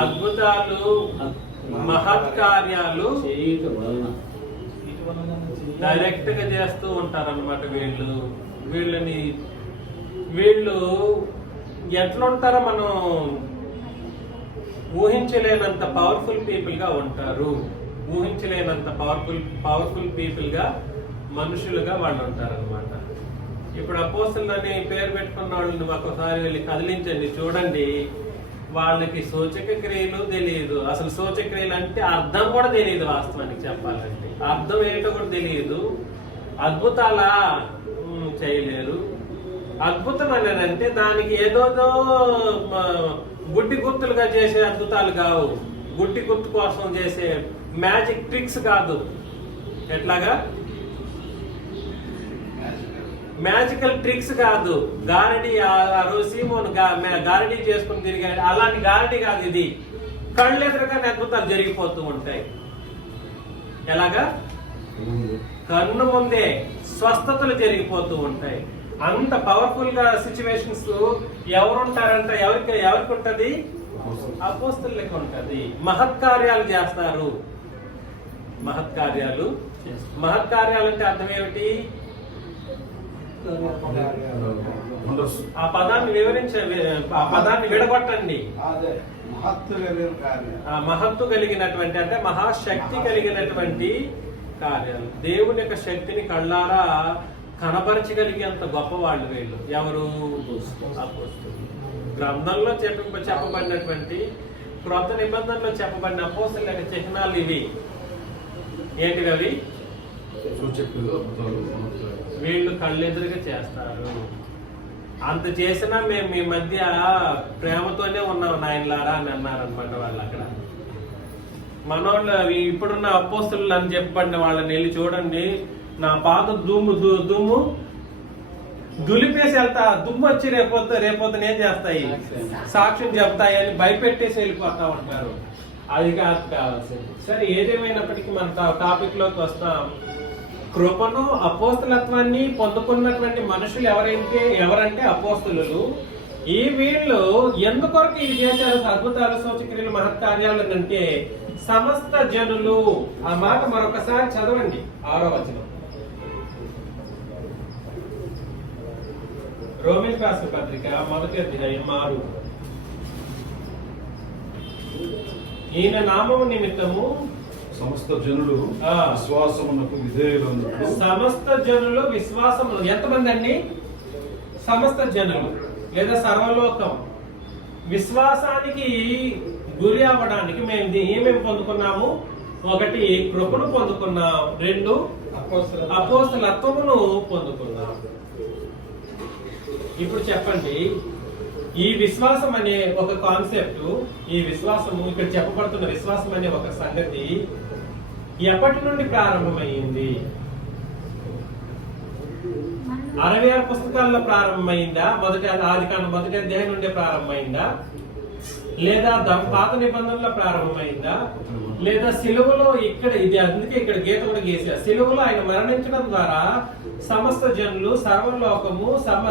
అద్భుతాలు, మహత్కార్యాలు డైరెక్ట్ గా చేస్తూ ఉంటారన్నమాట. వీళ్ళు ఎట్లుంటారో మనం ఊహించలేనంత పవర్ఫుల్ పీపుల్ గా ఉంటారు. ఊహించలేనంత పవర్ఫుల్ పీపుల్ గా, మనుషులుగా వాళ్ళు ఉంటారన్నమాట. ఇప్పుడు అపోస్తలులని పేరు పెట్టుకున్న వాళ్ళని ఒకసారి వెళ్ళి కదిలించండి, చూడండి, వాళ్ళకి సూచక క్రియలు తెలియదు. అసలు సూచక క్రియలు అంటే అర్థం కూడా తెలియదు. వాస్తవానికి చెప్పాలంటే అర్థం ఏంటో కూడా తెలియదు. అద్భుతాలా చేయలేరు. అద్భుతం అంటే దానికి ఏదోదో గుడ్డి గుర్తులుగా చేసే అద్భుతాలు కావు. గుడ్డి గుర్తు కోసం చేసే మ్యాజిక్ ట్రిక్స్ కాదు. ఎట్లాగా? మ్యాజికల్ ట్రిక్స్ కాదు. గారడీ, ఆ రోజు సీమోను గారడీ చేసుకుని తిరిగాడు, అలాంటి గారడీ కాదు ఇది. కళ్ళు ఎదురుగానే అద్భుతాలు జరిగిపోతూ ఉంటాయి. ఎలాగా? కన్ను ముందే స్వస్థతలు జరిగిపోతూ ఉంటాయి. అంత పవర్ఫుల్ గా సిచ్యువేషన్స్ ఎవరుంటారంట? ఎవరికి ఉంటది? అపోస్తలులకు ఉంటది. మహత్కార్యాలు చేస్తారు. మహత్కార్యాలు చేస్తారు. మహత్కార్యాలు అంటే అర్థం ఏమిటి? వండర్స్. ఆ పదాన్ని ఆ పదాన్ని విడగొట్టండి. ఆ మహత్తు కలిగినటువంటి అంటే మహాశక్తి కలిగినటువంటి కార్యాలు, దేవుని యొక్క శక్తిని కళ్ళారా కనపరచగలిగేంత గొప్పవాళ్ళు వీళ్ళు. ఎవరు? అపోస్తలులు. గ్రంథంలో చెప్పబడినటువంటి క్రొత్త నిబంధనలో చెప్పబడిన అపోస్తలుల యొక్క చిహ్నాలు ఇవి. ఏంటివి అవి? వీళ్ళు కళ్ళెదురుగా చేస్తారు. అంత చేసినా మేము మీ మధ్య ప్రేమతోనే ఉన్నాం నాయనలారా అని అన్నారనమాట వాళ్ళు. అక్కడ మనోళ్ళు ఇప్పుడున్న అపోస్తలులు అని చెప్పబడిన వాళ్ళని వెళ్ళి చూడండి, నా పాత దుమ్ము దులిపేసి వెళ్తా, దుమ్ము వచ్చి రేపొద్దున ఏం చేస్తాయి? సాక్ష్యం చెప్తాయి అని భయపెట్టేసి వెళ్ళిపోతా ఉంటారు. అది కావాల్సింది. సరే, ఏదేమైనప్పటికీ మన టాపిక్ లోకి వస్తాం. కృపను అపోస్తలత్వాన్ని పొందుకున్నటువంటి మనుషులు ఎవరంటే అపోస్తలులు. ఈ వీళ్ళు ఎందుకొరకు ఇది చేశారు? అద్భుతాలు, సూచక్రియలు, మహత్కార్యాలు అంటే సమస్త జనులు. ఆ మాట మరొకసారి చదవండి. 6వ వచనం, రోమిల్ రాసిన పత్రిక 1వ అధ్యాయం 6. ఈయన నామము నిమిత్తము సమస్త జనులు విశ్వాసమునకు విధేయులందుకు. సమస్త జనులు విశ్వాసము. ఎంతమంది అండి? సమస్త జనులు లేదా సర్వలోకం విశ్వాసానికి గురి అవ్వడానికి మేము ఏమేమి పొందుకున్నాము? 1 కృపను పొందుకున్నాం, 2 అపోస్తలత్వమును పొందుకున్నాం. ఇప్పుడు చెప్పండి, ఈ విశ్వాసం అనే ఒక కాన్సెప్ట్, ఈ విశ్వాసము ఇక్కడ చెప్పబడుతున్న విశ్వాసం అనే ఒక సంగతి ఎప్పటి నుండి ప్రారంభమైంది? 66 పుస్తకాల్లో ప్రారంభమైందా? ఆదికాండం 1వ అధ్యాయం నుండి ప్రారంభమైందా? లేదా పాత నిబంధనలో ప్రారంభమైందా? లేదా సిలువలో ఇది అందుకే ఇక్కడ గీత కూడా గీసారు. సిలువలో ఆయన మరణించడం ద్వారా సమస్త జనులు, సర్వలోకము,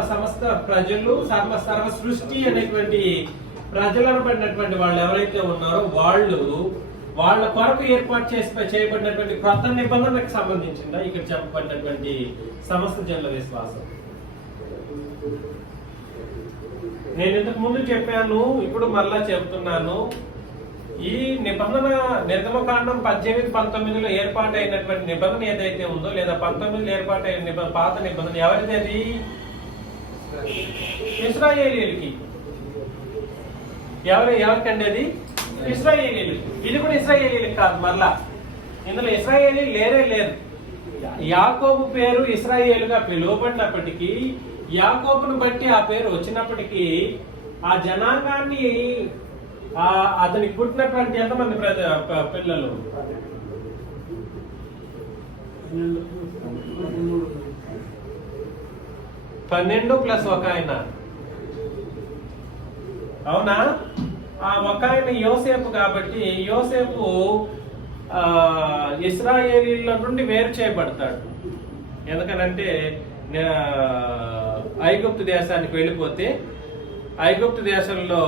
సమస్త ప్రజలు, సర్వ సృష్టి అనేటువంటి ప్రజలను పడినటువంటి వాళ్ళు ఎవరైతే ఉన్నారో వాళ్ళ కొరకు ఏర్పాటు చేయబడినటువంటి క్రొత్త నిబంధనకు సంబంధించిందా ఇక్కడ చెప్పబడినటువంటి సమస్త జనుల విశ్వాసం? నేను ఇంతకు ముందు చెప్పాను, ఇప్పుడు మళ్ళా చెప్తున్నాను. ఈ నిబంధన నిర్గమకాండం 18-19లో ఏర్పాటైనటువంటి నిబంధన ఏదైతే ఉందో, లేదా 19లో ఏర్పాటైన పాత నిబంధన ఎవరిది? అది ఇశ్రాయేలీయులకి. ఎవరికండి అది? ఇశ్రాయేలీయులకి. ఇది కూడా ఇశ్రాయేలీయులకి కాదు. మళ్ళా ఇందులో ఇశ్రాయేలీయులు లేరు. యాకోబు పేరు ఇశ్రాయేలుగా పిలువబడినప్పటికీ, యాకోబును బట్టి ఆ పేరు వచ్చినప్పటికీ, ఆ జనాంగాన్ని అతనికి పుట్టినటువంటి ఎంతమంది పిల్లలు? 12 ప్లస్ ఒక ఆయన. అవునా? ఆ ఒక ఆయన యోసేపు. కాబట్టి యోసేపు ఇశ్రాయేలీల నుండి వేరు చేయబడతాడు. ఎందుకనంటే ఐగుప్తు దేశానికి వెళ్ళిపోతే ఐగుప్తు దేశంలో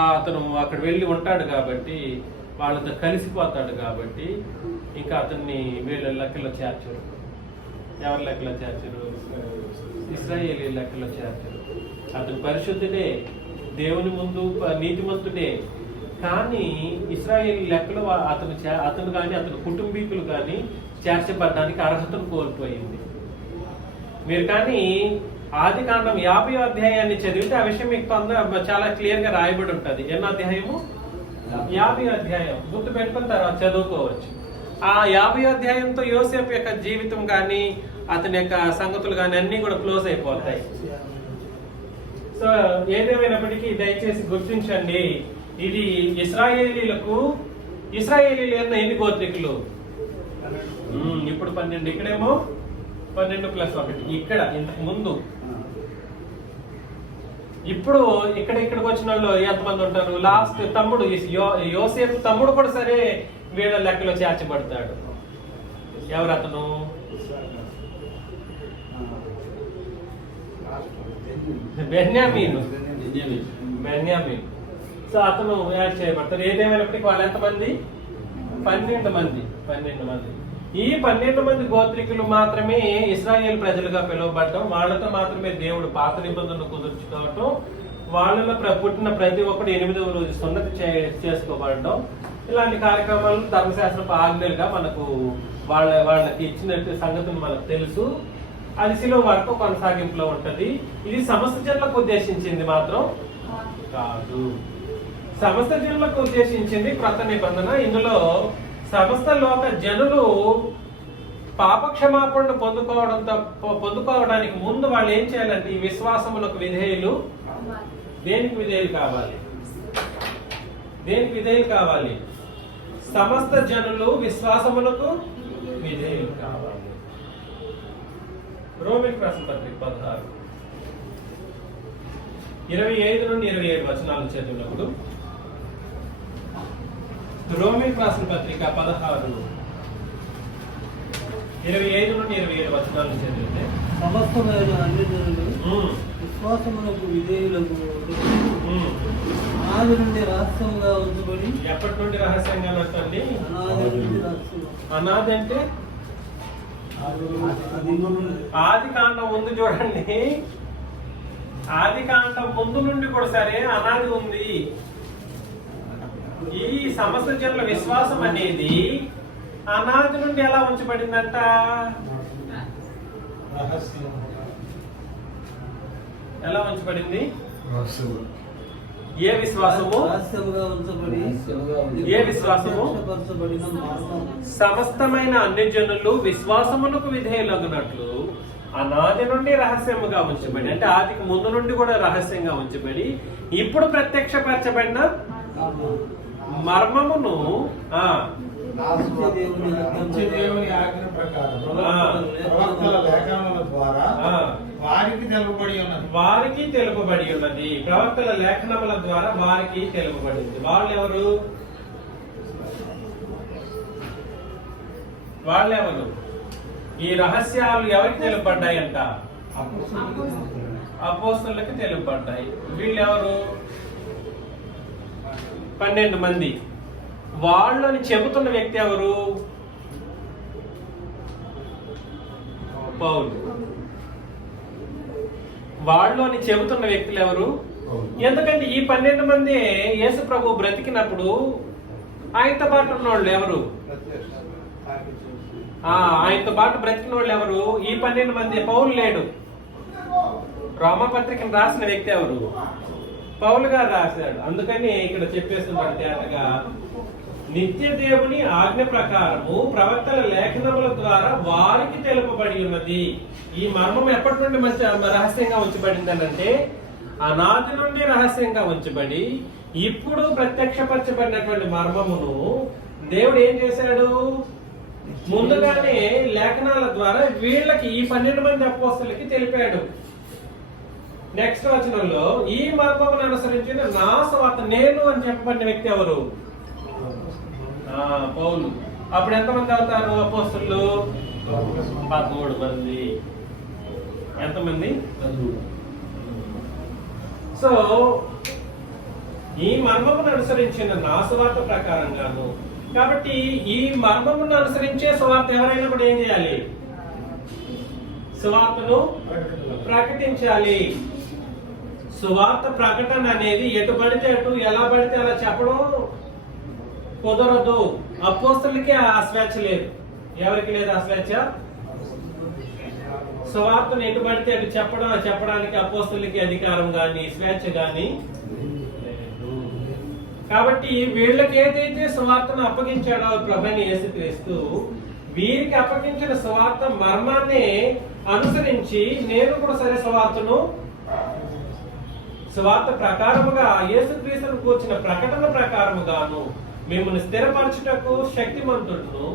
అతను అక్కడ వెళ్ళి ఉంటాడు కాబట్టి వాళ్ళతో కలిసిపోతాడు. కాబట్టి ఇంకా అతన్ని వీళ్ళ లెక్కలో చేర్చరు. ఎవరి లెక్కలో చేర్చరు? ఇశ్రాయేలీ లెక్కలో చేర్చరు. అతను పరిశుద్ధుడే, దేవుని ముందు నీతిమంతుడే. కానీ ఇశ్రాయేలీ లెక్కలో అతను కానీ అతని కుటుంబీకులు కానీ చేర్చబడడానికి అర్హతను కోల్పోయింది. మీరు కానీ ఆదికాండం 50వ అధ్యాయాన్ని చదివితే ఆ విషయం మీకు చాలా క్లియర్ గా రాయబడి ఉంటుంది. ఎన్నో అధ్యాయము? 50వ అధ్యాయం. గుర్తు పెట్టుకున్న తర్వాత చదువుకోవచ్చు. ఆ 50వ అధ్యాయంతో యోసేపు యొక్క జీవితం కానీ అతని యొక్క సంగతులు కానీ అన్ని కూడా క్లోజ్ అయిపోతాయి. సో ఏదేమైనప్పటికీ దయచేసి గుర్తించండి, ఇది ఇశ్రాయేలీలు ఎన్ని గోత్రికులు? ఇప్పుడు 12. ఇక్కడేమో 12 ప్లస్ 1. ఇక్కడ ఇంతకు ముందు. ఇప్పుడు ఇక్కడికి వచ్చిన వాళ్ళు ఎంతమంది ఉంటారు? లాస్ట్ తమ్ముడు యోసేపు తమ్ముడు కూడా సరే వీళ్ళ లెక్కలో చేర్చబడతాడు. ఎవరు అతను? బెన్యామీన్. సో అతను యాడ్ చేయబడతారు. ఏదేమైనప్పటికీ వాళ్ళు ఎంతమంది? 12 మంది. 12 మంది. ఈ 12 మంది గోత్రికులు మాత్రమే ఇశ్రాయేల్ ప్రజలుగా పిలువబడటం, వాళ్ళతో మాత్రమే దేవుడు పాత నిబంధనలు కుదుర్చుకోవటం, వాళ్ళలో పుట్టిన ప్రతి ఒక్కరు 8వ రోజు సున్నతి చేసుకోబడటం, ఇలాంటి కార్యక్రమాలు ధర్మశాస్త్రపు ఆజ్ఞలుగా మనకు వాళ్ళకి ఇచ్చినట్టు సంగతులు మనకు తెలుసు. అది శిలువ వరకు కొనసాగింపులో ఉంటది. ఇది సమస్త జనులకు ఉద్దేశించింది మాత్రం కాదు. సమస్త జనులకు ఉద్దేశించింది క్రొత్త నిబంధన. ఇందులో సమస్త లోక జనులు పాప క్షమాపణను పొందుకోవడానికి ముందు వాళ్ళు ఏం చేయాలంటే ఈ విశ్వాసములకు విధేయులు. దేనికి విధేయులు కావాలి? దేనికి విధేయులు కావాలి? సమస్త జనులు విశ్వాసములకు విధేయులు కావాలి. రోమిలకు రాసిన పత్రిక 16 25 నుండి 27 వచనాలు చదివినప్పుడు, రోమిలకు రాసిన పత్రిక 16 25 నుండి 27 వచనాలు చదివితే, సమస్తమైన అన్ని జనులు విశ్వాసములకు విధేయులకు అనాది నుండి రహస్యంగా ఉంచబడి. ఎప్పటి నుండి రహస్యంగా పెట్టండి? అనాది అంటే ఆది కాండం ముందు చూడండి. ఆది కాండం ముందు నుండి కూడా సరే అనాది ఉంది. ఈ సమస్త జనుల విశ్వాసం అనేది అనాది నుండి ఎలా ఉంచబడిందంట? ఎలా ఉంచబడింది? ఏ విశ్వాసము? ఏ విశ్వాసము? సమస్తమైన అన్ని జనులు విశ్వాసమునకు విధేయులగునట్లు అనాది నుండి రహస్యముగా ఉంచబడి, అంటే ఆదికి ముందు నుండి కూడా రహస్యంగా ఉంచబడి, ఇప్పుడు ప్రత్యక్షపరచబడిన మర్మమును దేవుని ఆజ్ఞ ప్రకారం ప్రవక్తల లేఖనముల ద్వారా వారికి తెలుపబడి ఉన్నది. వారికి తెలుపబడి ఉన్నది. ప్రవక్తల లేఖనముల ద్వారా వారికి తెలుపబడింది. వాళ్ళెవరు? వాళ్ళెవరు? ఈ రహస్యాలు ఎవరికి తెలుపబడ్డాయంట? అపోస్తలులకు తెలుపబడ్డాయి. వీళ్ళెవరు? 12 మంది. వాళ్ళని చెబుతున్న వ్యక్తి ఎవరు? పౌలు. వాళ్ళని చెబుతున్న వ్యక్తులు ఎవరు? ఎందుకంటే ఈ 12 మంది యేసు ప్రభు బ్రతికినప్పుడు ఆయనతో పాటు ఉన్న వాళ్ళు ఎవరు? ఆయనతో పాటు బ్రతికిన వాళ్ళు ఎవరు? ఈ 12 మంది. పౌలు లేడు. రోమపత్రికను రాసిన వ్యక్తి ఎవరు? పౌలు గారు రాశాడు. అందుకని ఇక్కడ చెప్పేస్తున్నాడు తేటగా, నిత్య దేవుని ఆజ్ఞ ప్రకారము ప్రవక్తల లేఖనముల ద్వారా వారికి తెలుపబడి ఉన్నది. ఈ మర్మం ఎప్పటి నుండి రహస్యంగా ఉంచబడింది అంటే అనాది నుండి రహస్యంగా ఉంచబడి ఇప్పుడు ప్రత్యక్షపరచబడినటువంటి మర్మమును దేవుడు ఏం చేశాడు? ముందుగానే లేఖనాల ద్వారా వీళ్ళకి, ఈ 12 మంది అపోస్తలులకి తెలిపాడు. నెక్స్ట్ వచనంలో ఈ మర్మమును అనుసరించిన నా స్వార్థ నేను అని చెప్పబడిన వ్యక్తి ఎవరు? పౌలు. అప్పుడు ఎంతమంది అవుతారు అపోస్తలులు? 13 మంది. ఎంతమంది? సో ఈ మర్మమును అనుసరించిన నా సువార్త ప్రకారంగాను. కాబట్టి ఈ మర్మమును అనుసరించే సువార్త ఎవరైనా కూడా ఏం చేయాలి? సువార్తను ప్రకటించాలి. సువార్త ప్రకటన అనేది ఎటు పడితే అటు, ఎలా పడితే అలా చెప్పడం కుదరదు. అపోస్తలులకి ఆ స్వేచ్ఛ లేదు. ఎవరికి లేదు ఆ స్వేచ్ఛ? సువార్తను ఎటు పడితే అటు చెప్పడానికి అపోస్తలులకి అధికారం గాని స్వేచ్ఛ గాని లేదు. కాబట్టి వీళ్ళకి ఏదైతే సువార్తను అప్పగించాడో ప్రభువైన యేసుక్రీస్తు, వీరికి అప్పగించిన సువార్త మర్మాన్ని అనుసరించి నేను కూడా సరే సువార్త ప్రకారముగా యేసుక్రీస్తును కూర్చిన ప్రకటన ప్రకారముగాను మిమ్మల్ని స్థిరపరచుటకు శక్తిమంతుడును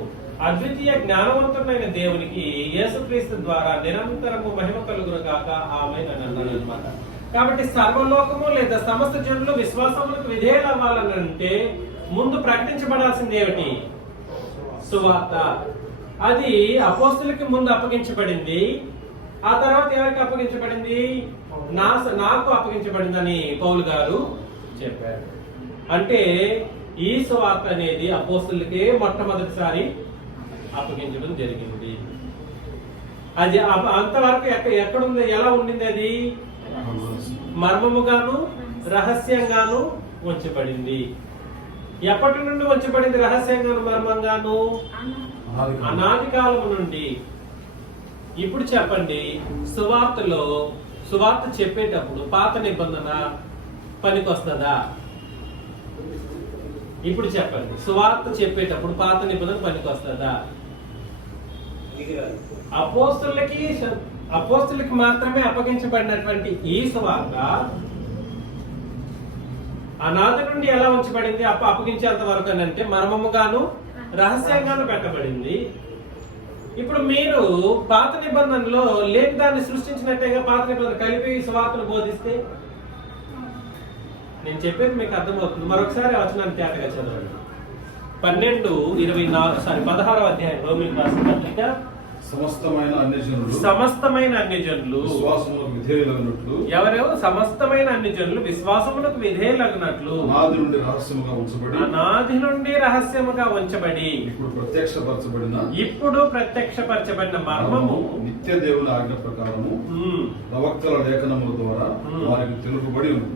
అద్వితీయ జ్ఞానవంతుడైన దేవునికి యేసుక్రీస్తు ద్వారా నిరంతరము మహిమ కలుగును గాక ఆమేన్ అని అన్నాడు అన్నమాట. కాబట్టి సర్వలోకము లేదా సమస్త జనులు విశ్వాసములకు విధేయులు అవ్వాలనంటే ముందు ప్రకటించబడాల్సింది ఏమిటి? సువార్త. అది అపోస్తలులకి ముందు అప్పగించబడింది. ఆ తర్వాత ఎవరికి అప్పగించబడింది? నాకు అప్పగించబడిందని పౌలు గారు చెప్పారు. అంటే ఈ సువార్త అనేది అపోస్తలులకే మొట్టమొదటిసారి అప్పగించడం జరిగింది. అది అంతవరకు ఎక్కడుంది, ఎలా ఉండింది? అది మర్మముగాను రహస్యంగాను ఉంచబడింది. ఎప్పటి నుండి ఉంచబడింది రహస్యంగాను మర్మంగాను? అనాది కాలం నుండి. ఇప్పుడు చెప్పండి, సువార్త చెప్పేటప్పుడు పాత నిబంధన పనికొస్తుందా? ఇప్పుడు చెప్పండి, సువార్త చెప్పేటప్పుడు పాత నిబంధన పనికొస్తుందా? అపోస్తులకి మాత్రమే అప్పగించబడినటువంటి ఈ సువార్త అనాది నుండి ఎలా ఉంచబడింది? అప్పగించేంత వరకు అని అంటే మర్మముగాను రహస్యంగాను పెట్టబడింది. ఇప్పుడు మీరు పాత నిబంధనలో లేని దాన్ని సృష్టించినట్టేగా పాత నిబంధన కలిపి సువార్తను బోధిస్తే నేను చెప్పేది మీకు అర్థమవుతుంది. మరొకసారి వచనాన్ని తేటగా చదవండి. 16వ అధ్యాయం రోమిలకు రాసిన పత్రిక. సమస్తమైన అన్ని జనులు విశ్వాసములకు విధేయులగునట్లు. ఎవరు? సమస్తమైన అన్ని జనులు విశ్వాసములకు విధేయులగునట్లు అనాది నుండి రహస్యముగా ఉంచబడి ఇప్పుడు ప్రత్యక్షపరచబడిన మర్మము నిత్య దేవుని ఆజ్ఞ ప్రకారము ప్రవక్తల లేఖనముల ద్వారా వారికి తెలుపబడి ఉంది.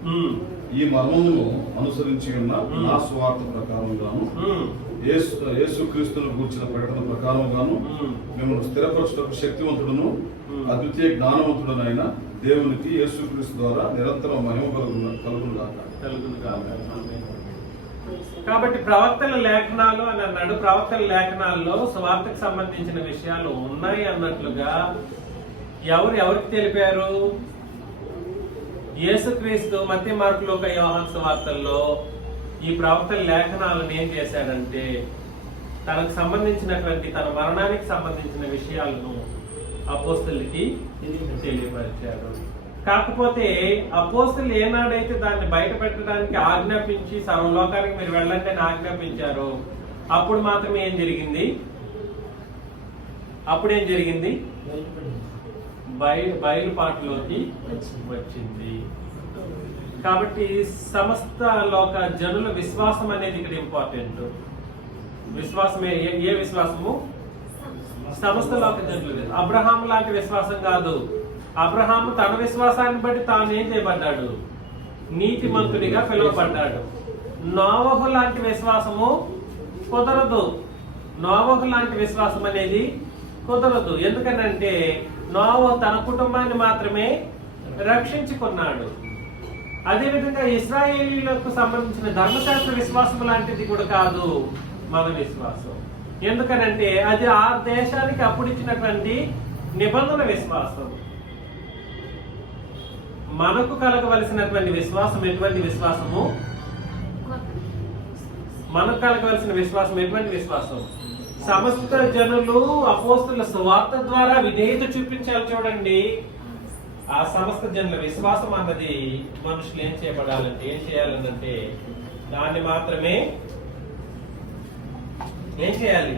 ఈ మర్మమును అనుసరించి ఉన్న నా సువార్త ప్రకారంగాను యేసుక్రీస్తును గూర్చిన ప్రకటన ప్రకారంగాను మిమ్మల్ని స్థిరపరచుటకు శక్తివంతుడును అద్వితీయ జ్ఞానవంతుడునైన దేవునికి యేసుక్రీస్తు ద్వారా నిరంతరం మహిమ కలుగునుగాక. కాబట్టి ప్రవక్తల లేఖనాలు అని అన్నాడు. ప్రవక్తల లేఖనాల్లో సువార్తకు సంబంధించిన విషయాలు ఉన్నాయి అన్నట్లుగా ఎవరికి తెలిపారు? యేసుక్రీస్తు మత్తయి, మార్కు, లూకా, యోహాను సువార్తల్లో ఈ ప్రవక్తల లేఖనాలను ఏం చేశాడంటే తనకు సంబంధించినటువంటి తన మరణానికి సంబంధించిన విషయాలను అపోస్తలుకి తెలియపరిచాడు. కాకపోతే అపోస్తలు ఏనాడైతే దాన్ని బయట పెట్టడానికి ఆజ్ఞాపించి సర్వలోకానికి మీరు వెళ్ళండి అని ఆజ్ఞాపించారో అప్పుడు మాత్రమే ఏం జరిగింది? బయలుపాటులోకి వచ్చింది. కాబట్టి సమస్త లోక జనుల విశ్వాసం అనేది ఇక్కడ ఇంపార్టెంట్. విశ్వాసమే. ఏ విశ్వాసము? సమస్త లోక జనులు. అబ్రహాము లాంటి విశ్వాసం కాదు. అబ్రహాము తన విశ్వాసాన్ని బట్టి తాను ఏం చేయబడ్డాడు? నీతిమంతుడిగా పిలువబడ్డాడు. నోవహు లాంటి విశ్వాసము కుదరదు. నోవహు లాంటి విశ్వాసం అనేది కుదరదు. ఎందుకనంటే నోవహు తన కుటుంబాన్ని మాత్రమే రక్షించుకున్నాడు. అదేవిధంగా ఇశ్రాయేలీలకు సంబంధించిన ధర్మశాస్త్ర విశ్వాసం లాంటిది కూడా కాదు మన విశ్వాసం. ఎందుకనంటే అది ఆ దేశానికి అప్పుడు ఇచ్చినటువంటి నిబంధన విశ్వాసం. మనకు కలగవలసినటువంటి విశ్వాసం ఎటువంటి విశ్వాసము? మనకు కలగవలసిన విశ్వాసం ఎటువంటి విశ్వాసం? సమస్త జనులు అపోస్తుల సువార్త ద్వారా విధేయత చూపించాలి. చూడండి, ఆ సమస్త జనుల విశ్వాసం అన్నది మనుషులు ఏం చేయాలనంటే దాన్ని మాత్రమే ఏం చేయాలి?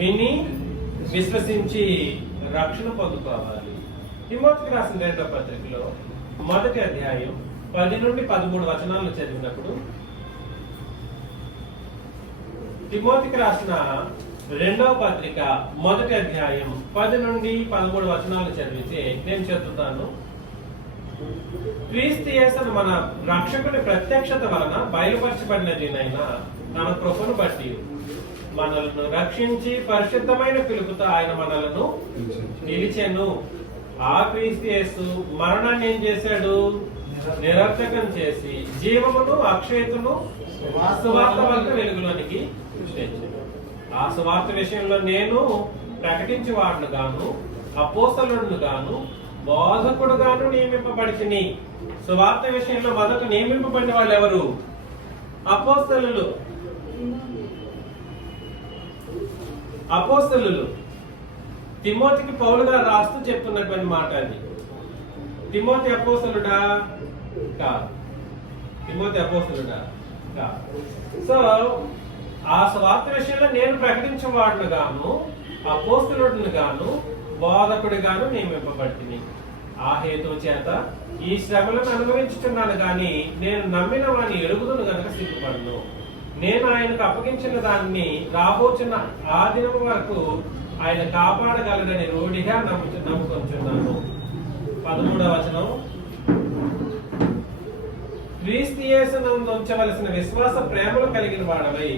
విని విశ్వసించి రక్షణ పొందుకోవాలి. తిమోతికి రాసిన 2వ పత్రికలో 1వ అధ్యాయం 10 నుండి 13 వచనాలను చదివినప్పుడు, తిమోతికి రాసిన 2వ పత్రిక 1వ అధ్యాయం 10 నుండి 13 వచనాలు చదివితే నేను చదువుతాను. క్రీస్తు యేసు మన రక్షకుని ప్రత్యక్షత వలన బయలుపరచబడినదినైనా తన కృపను బట్టి మనలను రక్షించి పరిశుద్ధమైన పిలుపుతో ఆయన మనలను నిలిచెను. ఆ క్రీస్తు యేసు మరణాన్ని ఏం చేశాడు? నిరర్థకం చేసి జీవమును అక్షయతను సువార్త వల్ల వెలుగులోనికి తెచ్చాడు. ఆ సువార్త విషయంలో నేను ప్రకటించేవాడును గాను, అపోస్తలుడును గాను, బోధకుడు గాను నియమింపబడితిని. సువార్త విషయంలో మొదట నియమింపబడిన వాళ్ళు ఎవరు? అపోస్తలులు. తిమోతికి పౌలు గారు రాస్తూ చెప్తున్నటువంటి మాట అది. తిమోతి అపోస్తలుడా? కాదు. సో ఆ స్వార్థ విషయంలో నేను ప్రకటించేవాడును గాను, అపోస్తలుడును గాను, బోధకుడి గాను నియమింపబడితిని. ఆ హేతువు చేత ఈ శ్రమలను అనుభవించుతున్నాను గాని నేను నమ్మిన వాని ఎరుగుదును గనక సిగ్గుపడను. నేను ఆయనకు అప్పగించిన దాన్ని రాబోచున్న ఆ దినం వరకు ఆయన కాపాడగలడని రూఢిగా నమ్ముకొంచున్నాను. 13వ వచనం, క్రీస్తు యేసునందు ఉంచవలసిన విశ్వాస ప్రేమలు కలిగిన వాడవై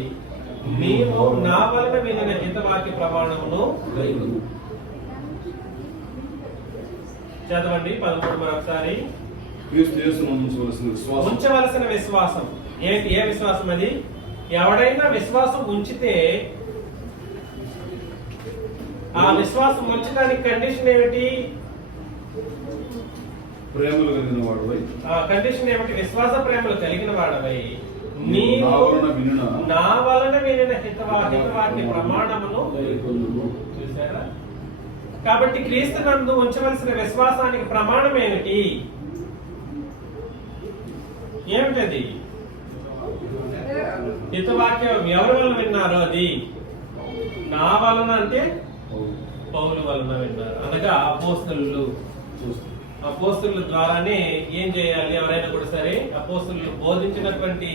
నీవు నా వలన వినిన హితవాక్య ప్రమాణమును చదవండి. 13 మరొకసారి. క్రీస్తు యేసునందు ఉంచవలసిన విశ్వాసం. ఉంచవలసిన విశ్వాసం ఏంటి? ఏ విశ్వాసం అది? ఎవడైనా విశ్వాసం ఉంచితే ఆ విశ్వాసం ఉంచడానికి కండిషన్ ఏమిటి? ప్రేమలు కలిగిన వాడవై. కండిషన్ ఏమిటి? విశ్వాస ప్రేమలు కలిగిన వాడవై నా వలన వినిన హితవాక్య ప్రమాణమును చూసారా? కాబట్టి క్రీస్తు నందు ఉంచవలసిన విశ్వాసానికి ప్రమాణం ఏమిటి? ఏమిటది? హితవాక్యం ఎవరి వలన విన్నారు? అది నా వలన అంటే పౌలు వలన విన్నారు, అనగా అపోస్తలుల ద్వారానే ఏం చేయాలి? ఎవరైనా కూడా సరే అపోస్తలులు బోధించినటువంటి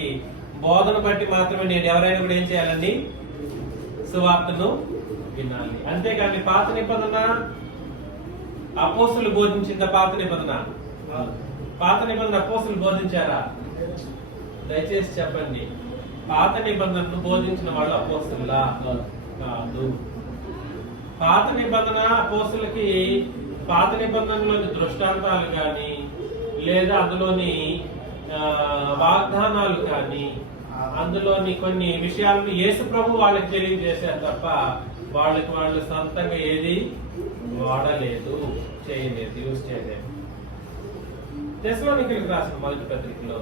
బోధన బట్టి మాత్రమే నేను ఎవరైనా కూడా ఏం చేయాలండి? సువార్తను వినాలి. అంతేకాని పాత నిబంధన అపోస్తలులు బోధించిందా? పాత నిబంధన అపోస్తలులు బోధించారా? దయచేసి చెప్పండి. పాత నిబంధనను బోధించిన వాళ్ళు అపోస్తలులా? కాదు. పాత నిబంధన అపోస్తలులకి పాత నిబంధనలోని దృష్టాంతాలు కానీ లేదా అందులోని వాగ్దానాలు కానీ అందులోని కొన్ని విషయాలను యేసు ప్రభు వాళ్ళకి తెలియజేశారు తప్ప వాళ్ళు సొంతంగా ఏది వాడలేదు, చేయలేదు, యూజ్ చేయలేదు. తెస్సలోనికీయులకు రాసిన మొదటి పత్రికలో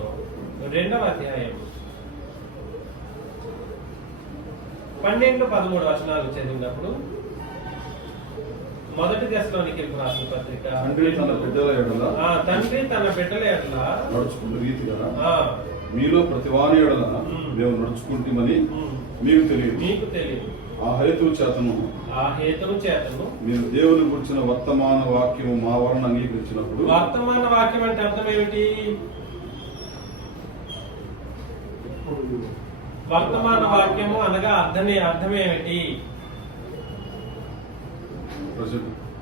2వ అధ్యాయం 12-13 వచనాలు చదివినప్పుడు, మొదటి తెస్సలోనికీయులకు రాసిన పత్రిక, తండ్రి తన బిడ్డల ఎడల నడుచుకున్న రీతిగా మీలో ప్రతివాని ఎడల మేము నడుచుకుంటామని మీకు తెలియదు. ఆ హేతువు చేతను మీరు దేవుని గురించిన వర్తమాన వాక్యము మా వలన అంగీకరించినప్పుడు. వర్తమాన వాక్యం అంటే అర్థం ఏమిటి? వర్తమాన వాక్యము అనగా అర్థం ఏమిటి?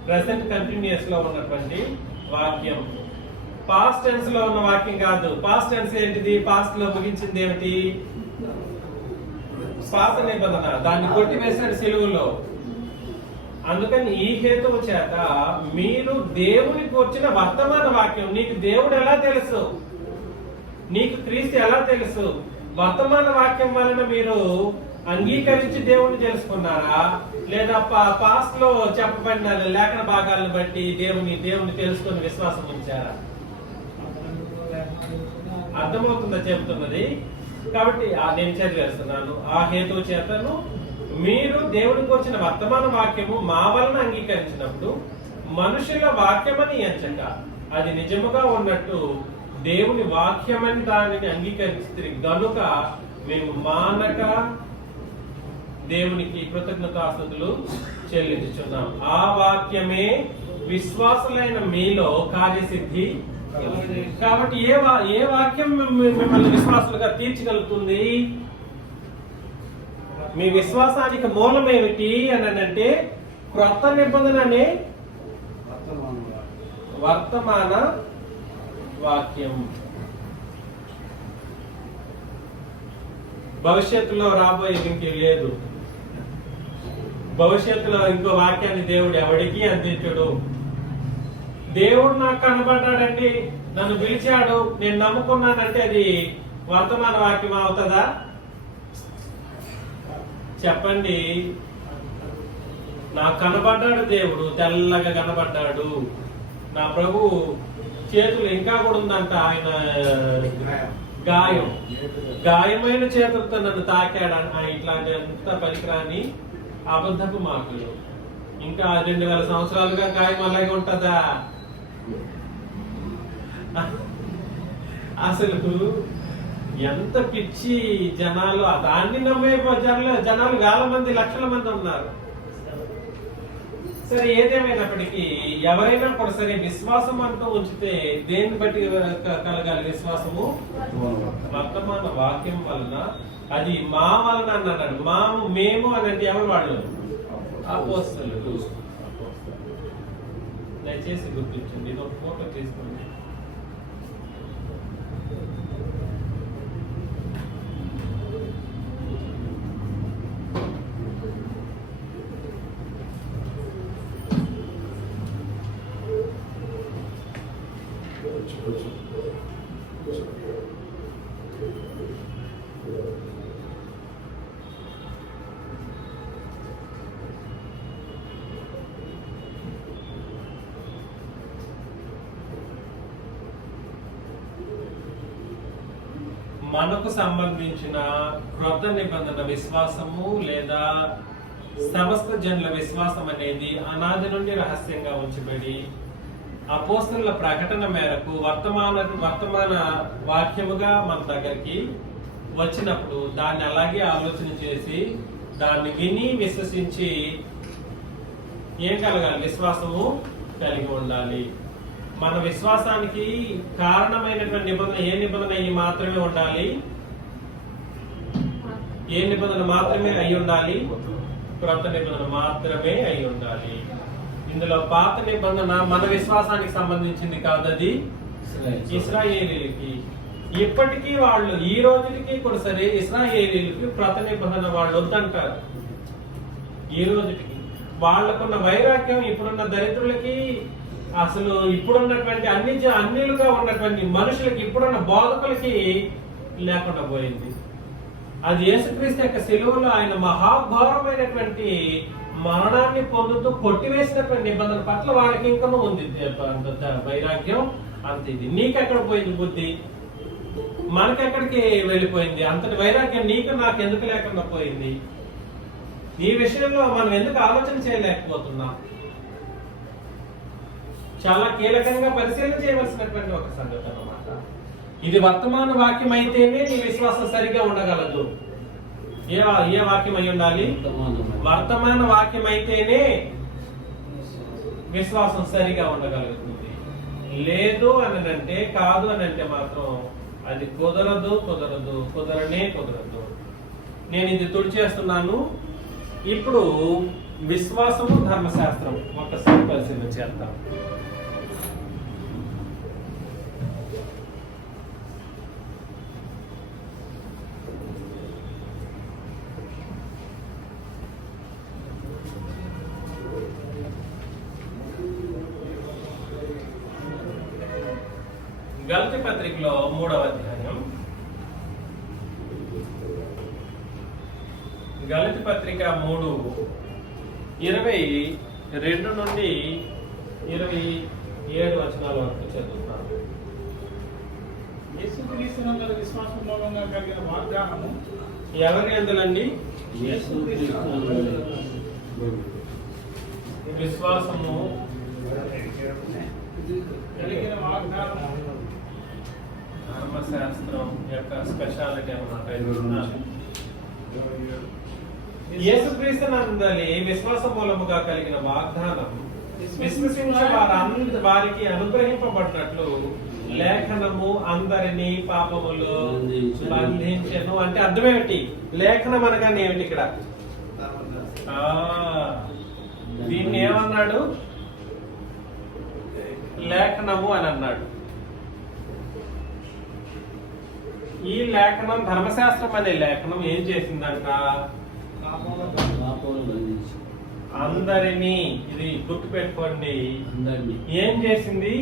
ప్రెసెంట్ కంటిన్యూస్ లో ఉన్నటువంటి వాక్యం. పాస్ట్ టెన్స్ లో ఉన్న వాక్యం కాదు. పాస్ట్ టెన్స్ ఏంటిది? పాస్ట్ లో ముగించింది ఏమిటి? పాత నిబంధన. దాన్ని కొట్టివేశాడు సిలువలో. అందుకని ఈ హేతువు చేత మీరు దేవునికి వచ్చిన వర్తమాన వాక్యం, నీకు దేవుడు ఎలా తెలుసు, నీకు క్రీస్తు ఎలా తెలుసు? వర్తమాన వాక్యం వలన మీరు అంగీకరించి దేవుణ్ణి తెలుసుకున్నారా? లేదా పాస్ట్ లో చెప్పబడిన లేఖన భాగాలను బట్టి దేవుని తెలుసుకుని విశ్వాసం ఉంచారా? అర్థమవుతుందా చెబుతున్నది? కాబట్టి నేను చదివేస్తున్నాను. ఆ హేతువు చేతను మీరు దేవునికి వచ్చిన వర్తమాన వాక్యము మా వలన అంగీకరించినప్పుడు మనుషుల వాక్యమని ఎంచక అది నిజముగా ఉన్నట్టు దేవుని వాక్యమని దానిని అంగీకరిస్తే గనుక మేము మానక దేవునికి కృతజ్ఞతాస్తుతులు చెల్లించుచున్నాం. ఆ వాక్యమే విశ్వాసులైన మీలో కార్యసిద్ధి. కాబట్టి ఏ వాక్యం మిమ్మల్ని విశ్వాసులుగా తీర్చగలుగుతుంది? మీ విశ్వాసానికి మూలం ఏమిటి అని అంటే క్రొత్త నిబంధన అనే వర్తమాన వాక్యం. భవిష్యత్తులో రాబోయేది ఇంకే లేదు. భవిష్యత్తులో ఇంకో వాక్యాన్ని దేవుడు ఎవడికి అందించడు. దేవుడు నాకు కనబడ్డాడండి, నన్ను పిలిచాడు, నేను నమ్ముకున్నానంటే అది వర్తమాన వాక్యం అవుతుందా? చెప్పండి. నాకు కనబడ్డాడు దేవుడు, తెల్లగా కనబడ్డాడు. నా ప్రభు చేతులు ఇంకా కూడా ఉందంట, ఆయన గాయమైన చేతులతో నన్ను తాకాడు. ఇట్లాంటి అంత పనికిరాని అబద్ధపు మాటలు. ఇంకా 2000 సంవత్సరాలుగా గాయం అలాగే ఉంటుందా? అసలు ఎంత పిచ్చి జనాలు! దాన్ని నమ్మే జనాలు వేల మంది, లక్షల మంది ఉన్నారు. సరే, ఏదేమైనప్పటికీ ఎవరైనా కూడా సరే విశ్వాసం అంటూ ఉంచితే దేన్ని బట్టి కలగాలి? విశ్వాసము వర్తమాన వాక్యం వలన అది మా వలన అని అన్నాడు. మేము అనేది ఎవరు వాళ్ళు? అపోస్తలులు. దయచేసి గుర్తించండి. ఇది ఒక ఫోటో తీసుకోండి. మనకు సంబంధించిన క్రొత్త నిబంధన విశ్వాసము లేదా సమస్త జనుల విశ్వాసం అనేది అనాది నుండి రహస్యంగా ఉంచబడి అపోస్తలుల ప్రకటన మేరకు వర్తమాన వాక్యముగా మన దగ్గరికి వచ్చినప్పుడు దాన్ని అలాగే ఆలోచన చేసి దాన్ని విని విశ్వసించి ఏం కలగాలి? విశ్వాసము కలిగి ఉండాలి. మన విశ్వాసానికి కారణమైనటువంటి నిబంధన ఏ నిబంధన అయ్యి మాత్రమే ఉండాలి? ఏ నిబంధన మాత్రమే అయి ఉండాలి? క్రొత్త నిబంధన మాత్రమే అయి ఉండాలి. ఇందులో పాత నిబంధన మన విశ్వాసానికి సంబంధించింది కాదు, అది ఇశ్రాయేలీలకి. ఇప్పటికీ వాళ్ళు ఈ రోజుకి కూడా సరే ఇశ్రాయేలీలకి క్రొత్త నిబంధన వాళ్ళు వద్దంటారు. ఈ రోజుకి వాళ్ళకున్న వైరాగ్యం ఇప్పుడున్న దరిద్రులకి, అసలు ఇప్పుడున్నటువంటి అన్నిలుగా ఉన్నటువంటి మనుషులకి, ఇప్పుడున్న బోధకులకి లేకుండా పోయింది. అది యేసుక్రీస్తు యొక్క శిలువలో ఆయన మహాఘోరమైనటువంటి మరణాన్ని పొందుతూ కొట్టివేసినటువంటి నిబంధన పట్ల వాళ్ళకి ఇంకనూ ఉంది వైరాగ్యం. అంత ఇది నీకెక్కడ పోయింది బుద్ధి? మనకెక్కడికి వెళ్ళిపోయింది? అంతటి వైరాగ్యం నీకు నాకు ఎందుకు లేకుండా పోయింది? ఈ విషయంలో మనం ఎందుకు ఆలోచన చేయలేకపోతున్నాం? చాలా కీలకంగా పరిశీలన చేయవలసినటువంటి ఒక సంగతి అన్నమాట. ఇది వర్తమాన వాక్యం అయితేనే నీ విశ్వాసం సరిగా ఉండగలదు. ఏ వాక్యం అయి ఉండాలి? వర్తమాన వాక్యం అయితేనే విశ్వాసం సరిగా ఉండగలుగుతుంది. లేదు అని అంటే, కాదు అని అంటే మాత్రం అది కుదరనే కుదరదు. నేను ఇది తుడిచేస్తున్నాను. ఇప్పుడు విశ్వాసము ధర్మశాస్త్రం ఒక్కసారి పరిశీలన చేద్దాం. గలతీ పత్రికలో 3వ అధ్యాయం, గలతీ పత్రిక 3:22 నుండి 27 వచనాల వరకు చదువుతాను. యేసుక్రీస్తునందు విశ్వాసం మూలంగా కలిగిన వాగ్దానము ఎవరి అందులండి? విశ్వాసము కలిగిన వాగ్దానము ధర్మశాస్త్రం యొక్క స్పెషాలిటీ అన్నమాట. యేసుక్రీస్తునందలి విశ్వాస మూలముగా కలిగిన వాగ్దానం విశ్వసించే వారికి అనుగ్రహింపబడినట్లు లేఖనము అందరినీ పాపములు బంధించెను. అంటే అర్థమేమిటి? లేఖనం అనగానే ఏమిటి ఇక్కడ? దీన్ని ఏమన్నాడు? లేఖనము అని అన్నాడు. ఈ లేఖనం, ధర్మశాస్త్రం అనే లేఖనం ఏం చేసిందంట? అందరినీ, ఇది గుర్తు పెట్టుకోండి, ఏం చేసింది?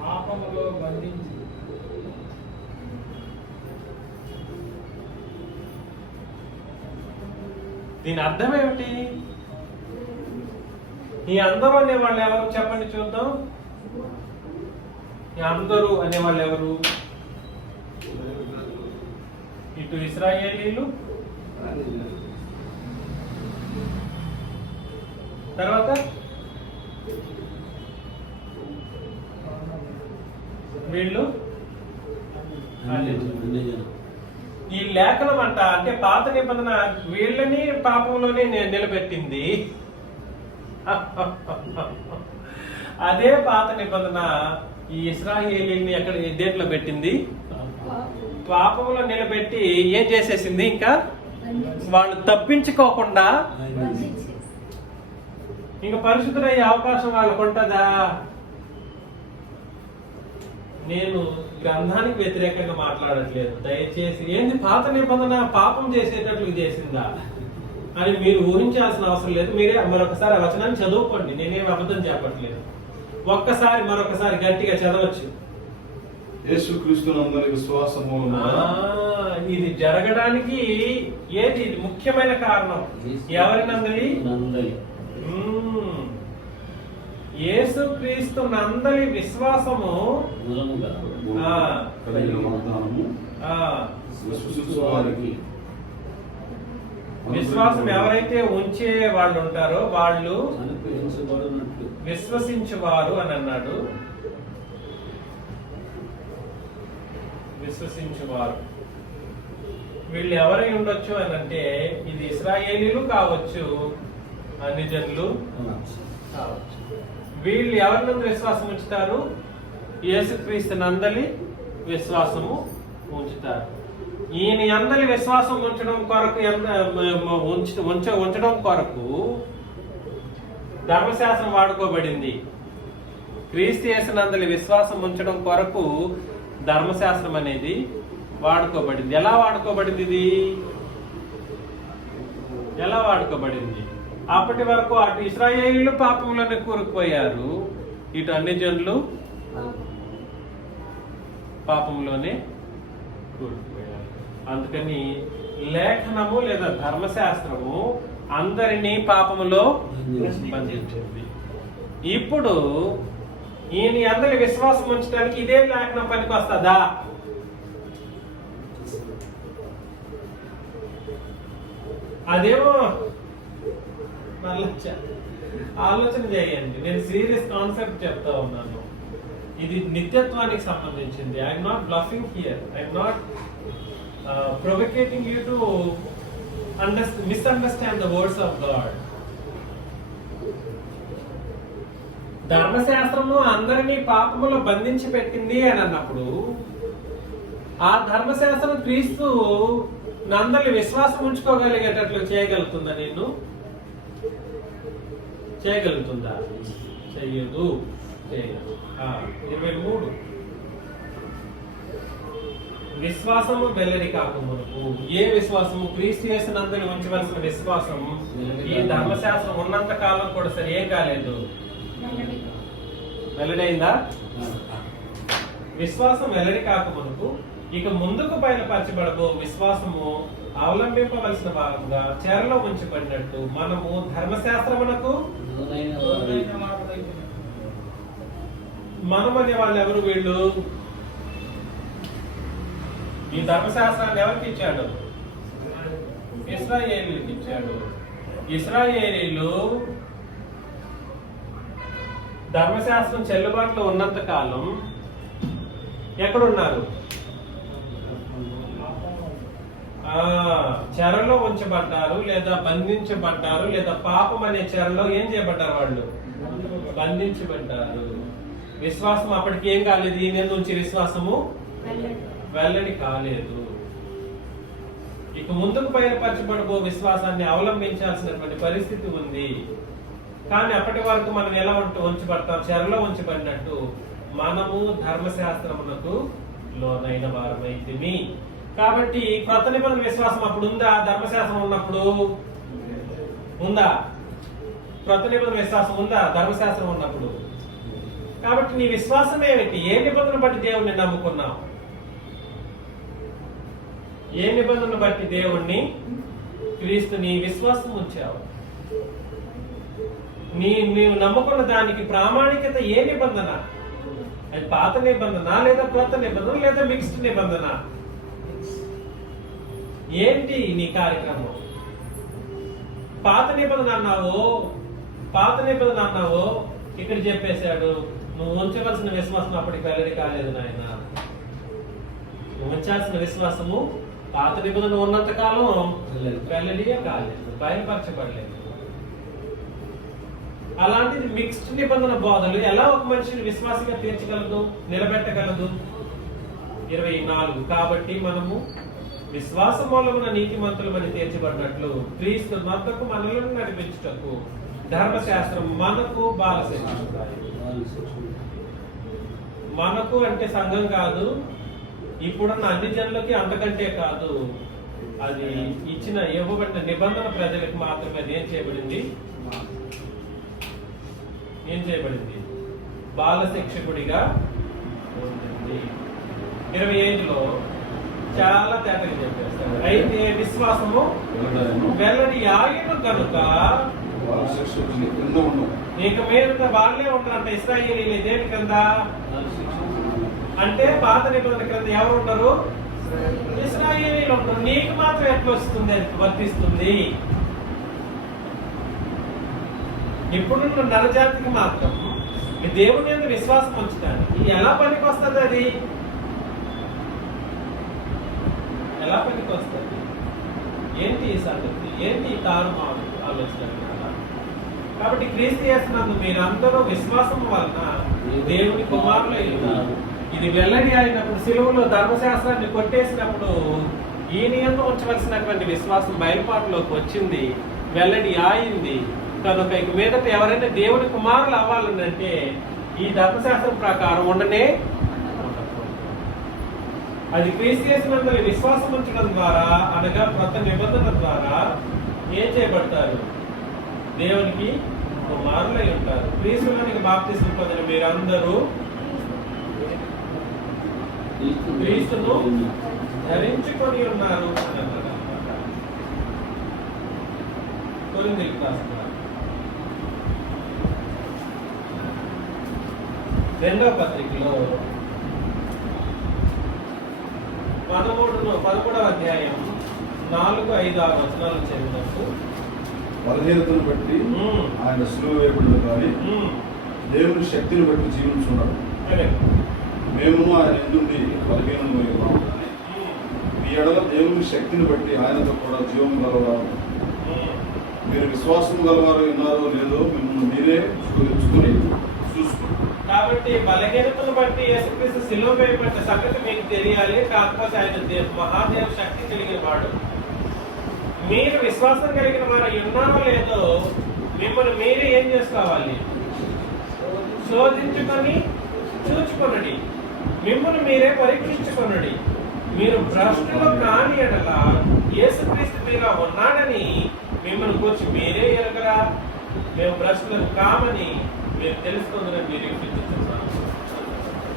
పాపములో బంధించి. దీని అర్థం ఏమిటి? ఈ అందరూ అనేవాళ్ళు ఎవరు చెప్పండి చూద్దాం. ఈ అందరూ అనేవాళ్ళు ఎవరు? ఇటు ఇశ్రాయేలీలు, తర్వాత వీళ్ళు. ఈ లేఖనం అంట అంటే పాత నిబంధన వీళ్ళని పాపంలోనే నిలబెట్టింది. అదే పాత నిబంధన ఈ ఇశ్రాయేలీని ఎక్కడ దేంట్లో పెట్టింది? పాపంలో నిలబెట్టి ఏం చేసేసింది? ఇంకా వాళ్ళు తప్పించుకోకుండా ఇంకా పరిశుద్ధులయ్యే అవకాశం వాళ్ళకు ఉంటుందా? నేను గ్రంథానికి వ్యతిరేకంగా మాట్లాడట్లేదు. దయచేసి ఏంది పాత నిబంధన పాపం చేసేటట్లు చేసిందా అని మీరు ఊహించాల్సిన అవసరం లేదు. మీరే మరొకసారి ఆ వచనాన్ని చదువుకోండి. నేనేం అబద్ధం చెప్పట్లేదు. ఒక్కసారి మరొకసారి గట్టిగా చదవచ్చు. యేసుక్రీస్తునందలి విశ్వాసము ఇది జరగడానికి ఏది ముఖ్యమైన కారణం? ఎవరినందలి? యేసుక్రీస్తు నందలి విశ్వాసము విశ్వాసం ఎవరైతే ఉంచే వాళ్ళు ఉంటారో వాళ్ళు విశ్వసించువారు అని అన్నాడు. విశ్వసించువారు వీళ్ళు ఎవరై ఉండొచ్చు అని అంటే ఇది ఇశ్రాయేలీలు కావచ్చు, అన్ని జనులు కావచ్చు. వీళ్ళు ఎవరినందు విశ్వాసం ఉంచుతారు? యేసుక్రీస్తు నందలి విశ్వాసము ఉంచుతారు. ఈయన అందరి విశ్వాసం ఉంచడం కొరకు ఉంచడం కొరకు ధర్మశాస్త్రం వాడుకోబడింది. క్రీస్తు యేసునందలి విశ్వాసం ఉంచడం కొరకు ధర్మశాస్త్రం అనేది వాడుకోబడింది. ఎలా వాడుకోబడింది? ఇది ఎలా వాడుకోబడింది? అప్పటి వరకు అటు ఇశ్రాయేలీయులు పాపంలోనే కూరుకుపోయారు, ఇటు అన్ని జనులు పాపంలోనే కూరుకుపోయారు. అందుకని లేఖనము లేదా ధర్మశాస్త్రము అందరినీ పాపములో బంధించింది. ఇప్పుడు ఈయన అందరి విశ్వాసం ఉంచడానికి ఇదే లేఖనం పనికి వస్తుందా? అదేమో ఆలోచన చేయండి. నేను సీరియస్ కాన్సెప్ట్ చెప్తా ఉన్నాను. ఇది నిత్యత్వానికి సంబంధించింది. I'm not bluffing here. I'm not provoking you to misunderstand the words of God. ధర్మశాస్త్రము అందరినీ పాపములో బంధించి పెట్టింది అని అన్నప్పుడు ఆ ధర్మశాస్త్రం క్రీస్తు నందరిని విశ్వాసం ఉంచుకోగలిగేటట్లు చేయగలుగుతుందా? నిన్ను చేయగలుగుతుందా? చెయ్యదు. 23 విశ్వాసము వెల్లడి కాకమునకు. ఏ విశ్వాసము? క్రీస్తు యేసునందుని ఉంచవలసిన విశ్వాసం. ఈ ధర్మశాస్త్రం ఉన్నంత కాలం కూడా సరే ఏం కాలేదు, వెల్లడైందా? విశ్వాసం వెల్లడి కాకమునకు ఇక ముందుకు బయలుపరచబడబో విశ్వాసము అవలంబింపవలసిన భాగంగా చెరలో ఉంచబడినట్టు మనము ధర్మశాస్త్రమునకు మనం అనే వాళ్ళు ఎవరు? వీళ్ళు ఈ ధర్మశాస్త్రాన్ని ఎవరికి ఇచ్చాడు? ఇశ్రాయేలీయులకు ఇచ్చాడు. ఇశ్రాయేలీయులు ధర్మశాస్త్రం చెల్లుబాటులో ఉన్నంత కాలం ఎక్కడున్నారు? చెరలో ఉంచబడ్డారు, లేదా బంధించబడ్డారు, లేదా పాపం అనే చెరలో ఏం చేయబడ్డారు? వాళ్ళు బంధించబడ్డారు. విశ్వాసం అప్పటికి ఏం కాలేదు. ఈయన నుంచి విశ్వాసము వెల్లడి కాలేదు. ఇక ముందుకు బయలుపరచబడబో విశ్వాసాన్ని అవలంబించాల్సినటువంటి పరిస్థితి ఉంది. కానీ అప్పటి వరకు మనం ఎలా ఉంచబడతాం? చెరలో ఉంచబడినట్టు మనము ధర్మశాస్త్రమునకు లోనైన వారమైతిమి. కాబట్టి క్రొత్త నిబంధన విశ్వాసం అప్పుడు ఉందా? ధర్మశాస్త్రం ఉన్నప్పుడు ఉందా? క్రొత్త నిబంధన విశ్వాసం ఉందా? ధర్మశాస్త్రం ఉన్నప్పుడు. కాబట్టి నీ విశ్వాసం ఏమిటి? ఏ నిబంధన బట్టి దేవుణ్ణి నమ్ముకున్నావు? ఏ నిబంధన బట్టి దేవుణ్ణి, క్రీస్తుని విశ్వాసం ఉంచావు? నీవు నమ్ముకున్న దానికి ప్రామాణికత ఏ నిబంధన? అది పాత నిబంధన, లేదా క్రొత్త నిబంధన, లేదా మిక్స్డ్ నిబంధన? ఏంటి నీ కార్యక్రమం? పాత నిబంధన అన్నావో ఇక్కడ చెప్పేశాడు. నువ్వు ఉంచవలసిన విశ్వాసం అప్పటికి వెల్లడి కాలేదు నాయన. నువ్వు ఉంచాల్సిన విశ్వాసము పాత నిబంధన ఉన్నంత కాలం వెల్లడిగా కాలేదు, బయలుపరచబడలేదు. అలాంటిది మిక్స్డ్ నిబంధన బోధలు ఎలా ఒక మనిషిని విశ్వాసంగా తీర్చగలదు, నిలబెట్టగలదు? 24 కాబట్టి మనము విశ్వాస మూలమున నీతిమంతులమని తీర్చబడినట్లు క్రీస్తు మద్దకు మనలను నడిపించుటకు ధర్మశాస్త్రం మనకు బాలశిక్ష. మనకు అంటే సంఘం కాదు, ఇప్పుడున్న అన్ని జనులకి, అంతకంటే కాదు. అది ఇవ్వబడిన నిబంధన ప్రజలకు మాత్రమే అది ఏం చేయబడింది బాల శిక్షకుడిగా ఉంటుంది. 25లో చాలా తేటగా చెప్పేస్తారు. అయితే విశ్వాసము వెల్లడి ఆగిన కనుక ఇక మీద వాళ్ళే ఉంటారంట. ఇశ్రాయేలీయులు దేని కింద అంటే పాత నిబంధన క్రింద ఎవరు ఉండరు? ఇశ్రాయేలీయులు ఉంటారు. నీకు మాత్రం ఎట్లా వస్తుంది, అది వర్తిస్తుంది. ఇప్పుడున్న నరజాతికి మాత్రం ఈ దేవుని యందు విశ్వాసం ఉంచడానికి ఎలా పనికి వస్తుంది? అది ఎలా పనికి వస్తుంది? ఏంటి ఈ సంగతి? ఏంటి ఈ కారణం ఆలోచన? కాబట్టి క్రీస్తు యేసునందు మీరందరూ విశ్వాసం వలన దేవుని కుమారులై ఉన్నారు. ఇది వెల్లడి అయినప్పుడు, సిలువలో ధర్మశాస్త్రాన్ని కొట్టేసినప్పుడు ఈయన యందు ఉంచవలసినటువంటి విశ్వాసం బయలుపాటులోకి వచ్చింది, వెల్లడి అయింది. కనుక ఇక మీదట ఎవరైనా దేవుని కుమారులు అవ్వాలంటే ఈ ధర్మశాస్త్రం ప్రకారం ఉండనే అది క్రీస్తు యేసునందు విశ్వాసం ఉంచడం ద్వారా, అనగా కొత్త నిబంధన ద్వారా ఏం చేయబడతారు? దేవునికి కుమారులై ఉంటారు. క్రీస్తులోనికి బాప్తిస్మం పొందిన మీరందరూ క్రీస్తును ధరించుకొని ఉన్నారు అని అన్నారు అన్నమాట. కొరింథీయులకు రాసిన 2వ పత్రికలో 11వ అధ్యాయం 4, 5, 6 వచనాలు చదివినప్పుడు బలహీనతను బట్టి ఆయన సులువ వేయబడిన కానీ దేవుని శక్తిని బట్టి జీవించున్నాడు. మేము ఆయన ఎందుండి బలహీనము ఉన్నాము కానీ మీ ఎడల దేవుని శక్తిని బట్టి ఆయనతో కూడా జీవం గలవారు. మీరు విశ్వాసం గలవారు ఉన్నారో లేదో మిమ్మల్ని మీరే శోధించుకుని చూసుకోండి. కాబట్టి బలహీనతను బట్టి యేసుక్రీస్తు సిలువ వేయబడ్డ సంగతి మీకు తెలియాలి. కాకపోతే ఆయన మహాదేవ శక్తి కలిగిన వాడు. మీరు విశ్వాసం కలిగిన వారు ఉన్నారో లేదో మిమ్మల్ని మీరే ఏం చేసుకోవాలి? శోధించుకొని చూచుకొనడి, మిమ్మల్ని మీరే పరీక్షించుకొనడి. మీరు భ్రష్టులు కాని ఎడల యేసుక్రీస్తు మీలో ఉన్నాడని మిమ్మల్ని కూర్చి మీరే ఎరగరా? మేము భ్రష్టులను కామని మీరు తెలుసుకుందని మీరు యూపించుతున్నారు.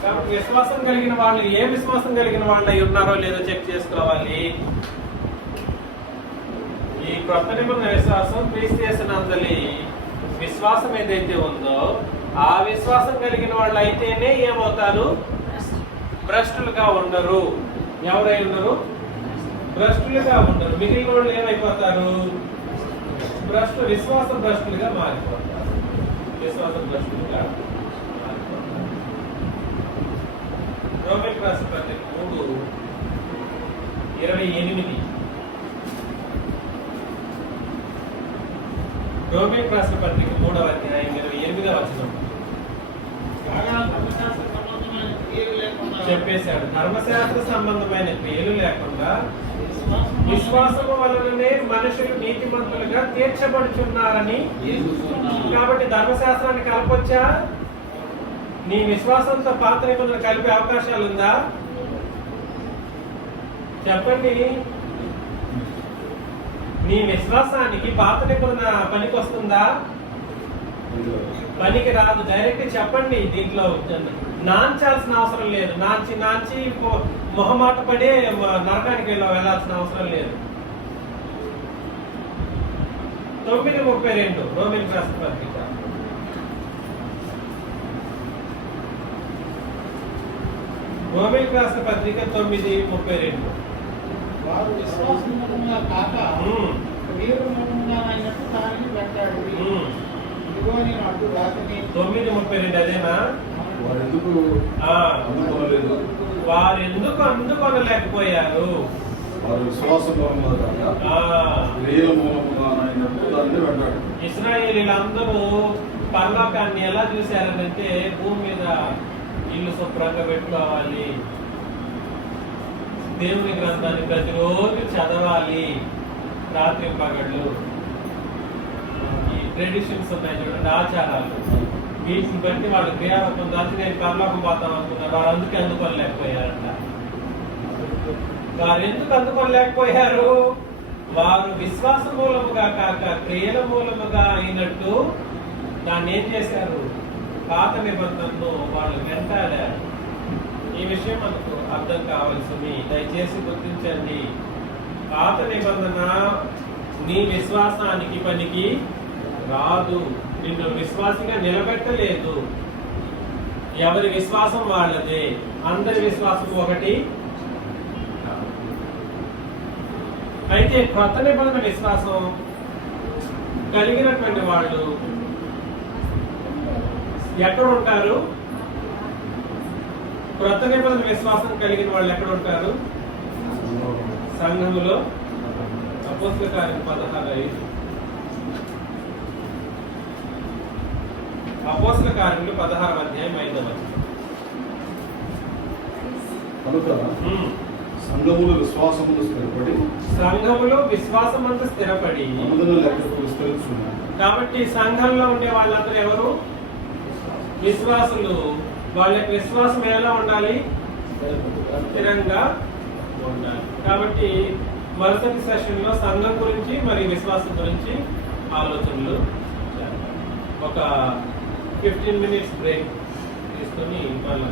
కాబట్టి విశ్వాసం కలిగిన వాళ్ళు ఏ విశ్వాసం కలిగిన వాళ్ళు అయి ఉన్నారో లేదో చెక్ చేసుకోవాలి. ఈ కొత్త నిబంధన విశ్వాసం క్రీస్తు యేసునందలి విశ్వాసం ఏదైతే ఉందో ఆ విశ్వాసం కలిగిన వాళ్ళు అయితేనే ఏమవుతారు? భ్రష్టులుగా ఉండరు. ఎవరై ఉండరు? భ్రష్టులుగా ఉండరు. మిగిలిన వాళ్ళు ఏమైపోతారు? విశ్వాస భ్రష్టులుగా మారిపోతారు. విశ్వాస భ్రష్టులుగా మారిపోతారు. రోమిలకు రాసిన పత్రిక 3:28. రోమిలకు రాసిన పత్రిక 3వ అధ్యాయం 28వ వచనం చెప్పేశాడు. ధర్మశాస్త్ర సంబంధమైన క్రియలు లేకుండా విశ్వాసము వలననే మనుషులు నీతిమంతులుగా తీర్చబడుచున్నారని. కాబట్టి ధర్మశాస్త్రాన్ని కలపొచ్చా? నీ విశ్వాసంతో పాత నిబంధనలు కలిపే అవకాశాలు ఉందా? చెప్పండి. నీ విశ్వాసానికి పాత నిబంధన పనికి వస్తుందా? పనికి రాదు. డైరెక్ట్ చెప్పండి. దీంట్లో నాంచాల్సిన అవసరం లేదు. నాంచి మొహమాట పడే నరకానికి వెళ్ళాల్సిన అవసరం లేదు. 9:32 రోమిలకు రాసిన పత్రిక. రోమిలకు రాసిన పత్రిక 9:32. వారు విశ్వాసముగా కాక వీరు మూలంగా అయినట్టు దానిని పెట్టాడు. ఇదిగో నేను అడ్డు రాకని 9:32 అదేనా? వారు ఎందుకు అందుకొనలేకపోయారు? వారు విశ్వాసం ఇశ్రాయేలీలందరూ పరలోకాన్ని ఎలా చూశారంటే భూమి మీద ఇల్లు శుభ్రంగా పెట్టుకోవాలి, దేవుని గ్రంథాన్ని ప్రతిరోజు చదవాలి, రాత్రి పగళ్ళు. ఈ ట్రెడిషన్స్ ఉన్నాయి చూడండి, ఆచారాలు, వీటిని బట్టి వాళ్ళు క్రియారూపం దాచి నేను పరలోకం పోతాం అనుకున్నారు. వాళ్ళు అందుకే అందుకోలేకపోయారంట. వారు ఎందుకు అందుకోలేకపోయారు? వారు విశ్వాస మూలముగా కాక క్రియల మూలముగా అయినట్టు దాన్ని ఏం చేశారు? పాత నిబంధనను వాళ్ళు వెంటాడారు. ఈ విషయం మనకు అర్థం కావాల్సింది. దయచేసి గుర్తించండి, పాత నిబంధన నీ విశ్వాసానికి పనికి రాదు, నిన్ను విశ్వాసంగా నిలబెట్టలేదు. ఎవరి విశ్వాసం వాళ్ళదే, అందరి విశ్వాసం ఒకటి. అయితే కొత్త నిబంధన విశ్వాసం కలిగినటువంటి వాళ్ళు ఎక్కడ ఉంటారు? కొత్త నిబంధన విశ్వాసం కలిగిన వాళ్ళు ఎక్కడ ఉంటారు? సంఘములో. అపోస్తలుల కార్యం 16:5. అపోస్తలుల కార్యములు 16వ అధ్యాయం 5వ వచనం. కనుక సంఘములో విశ్వాసములు స్థిరపడి, సంఘములో విశ్వాసమంతా స్థిరపడి మందుల లెక్కకు విస్తరించున్నాయి. కాబట్టి సంఘంలో ఉండే వాళ్ళందరూ ఎవరు? విశ్వాసులు. వాళ్ళ యొక్క విశ్వాసం ఎలా ఉండాలి? స్థిరంగా ఉండాలి. కాబట్టి మరుసటి సెషన్ లో సంఘం గురించి మరి విశ్వాసం గురించి ఆలోచనలు చేద్దాం. ఒక 15 minutes బ్రేక్ తీసుకొని మళ్ళీ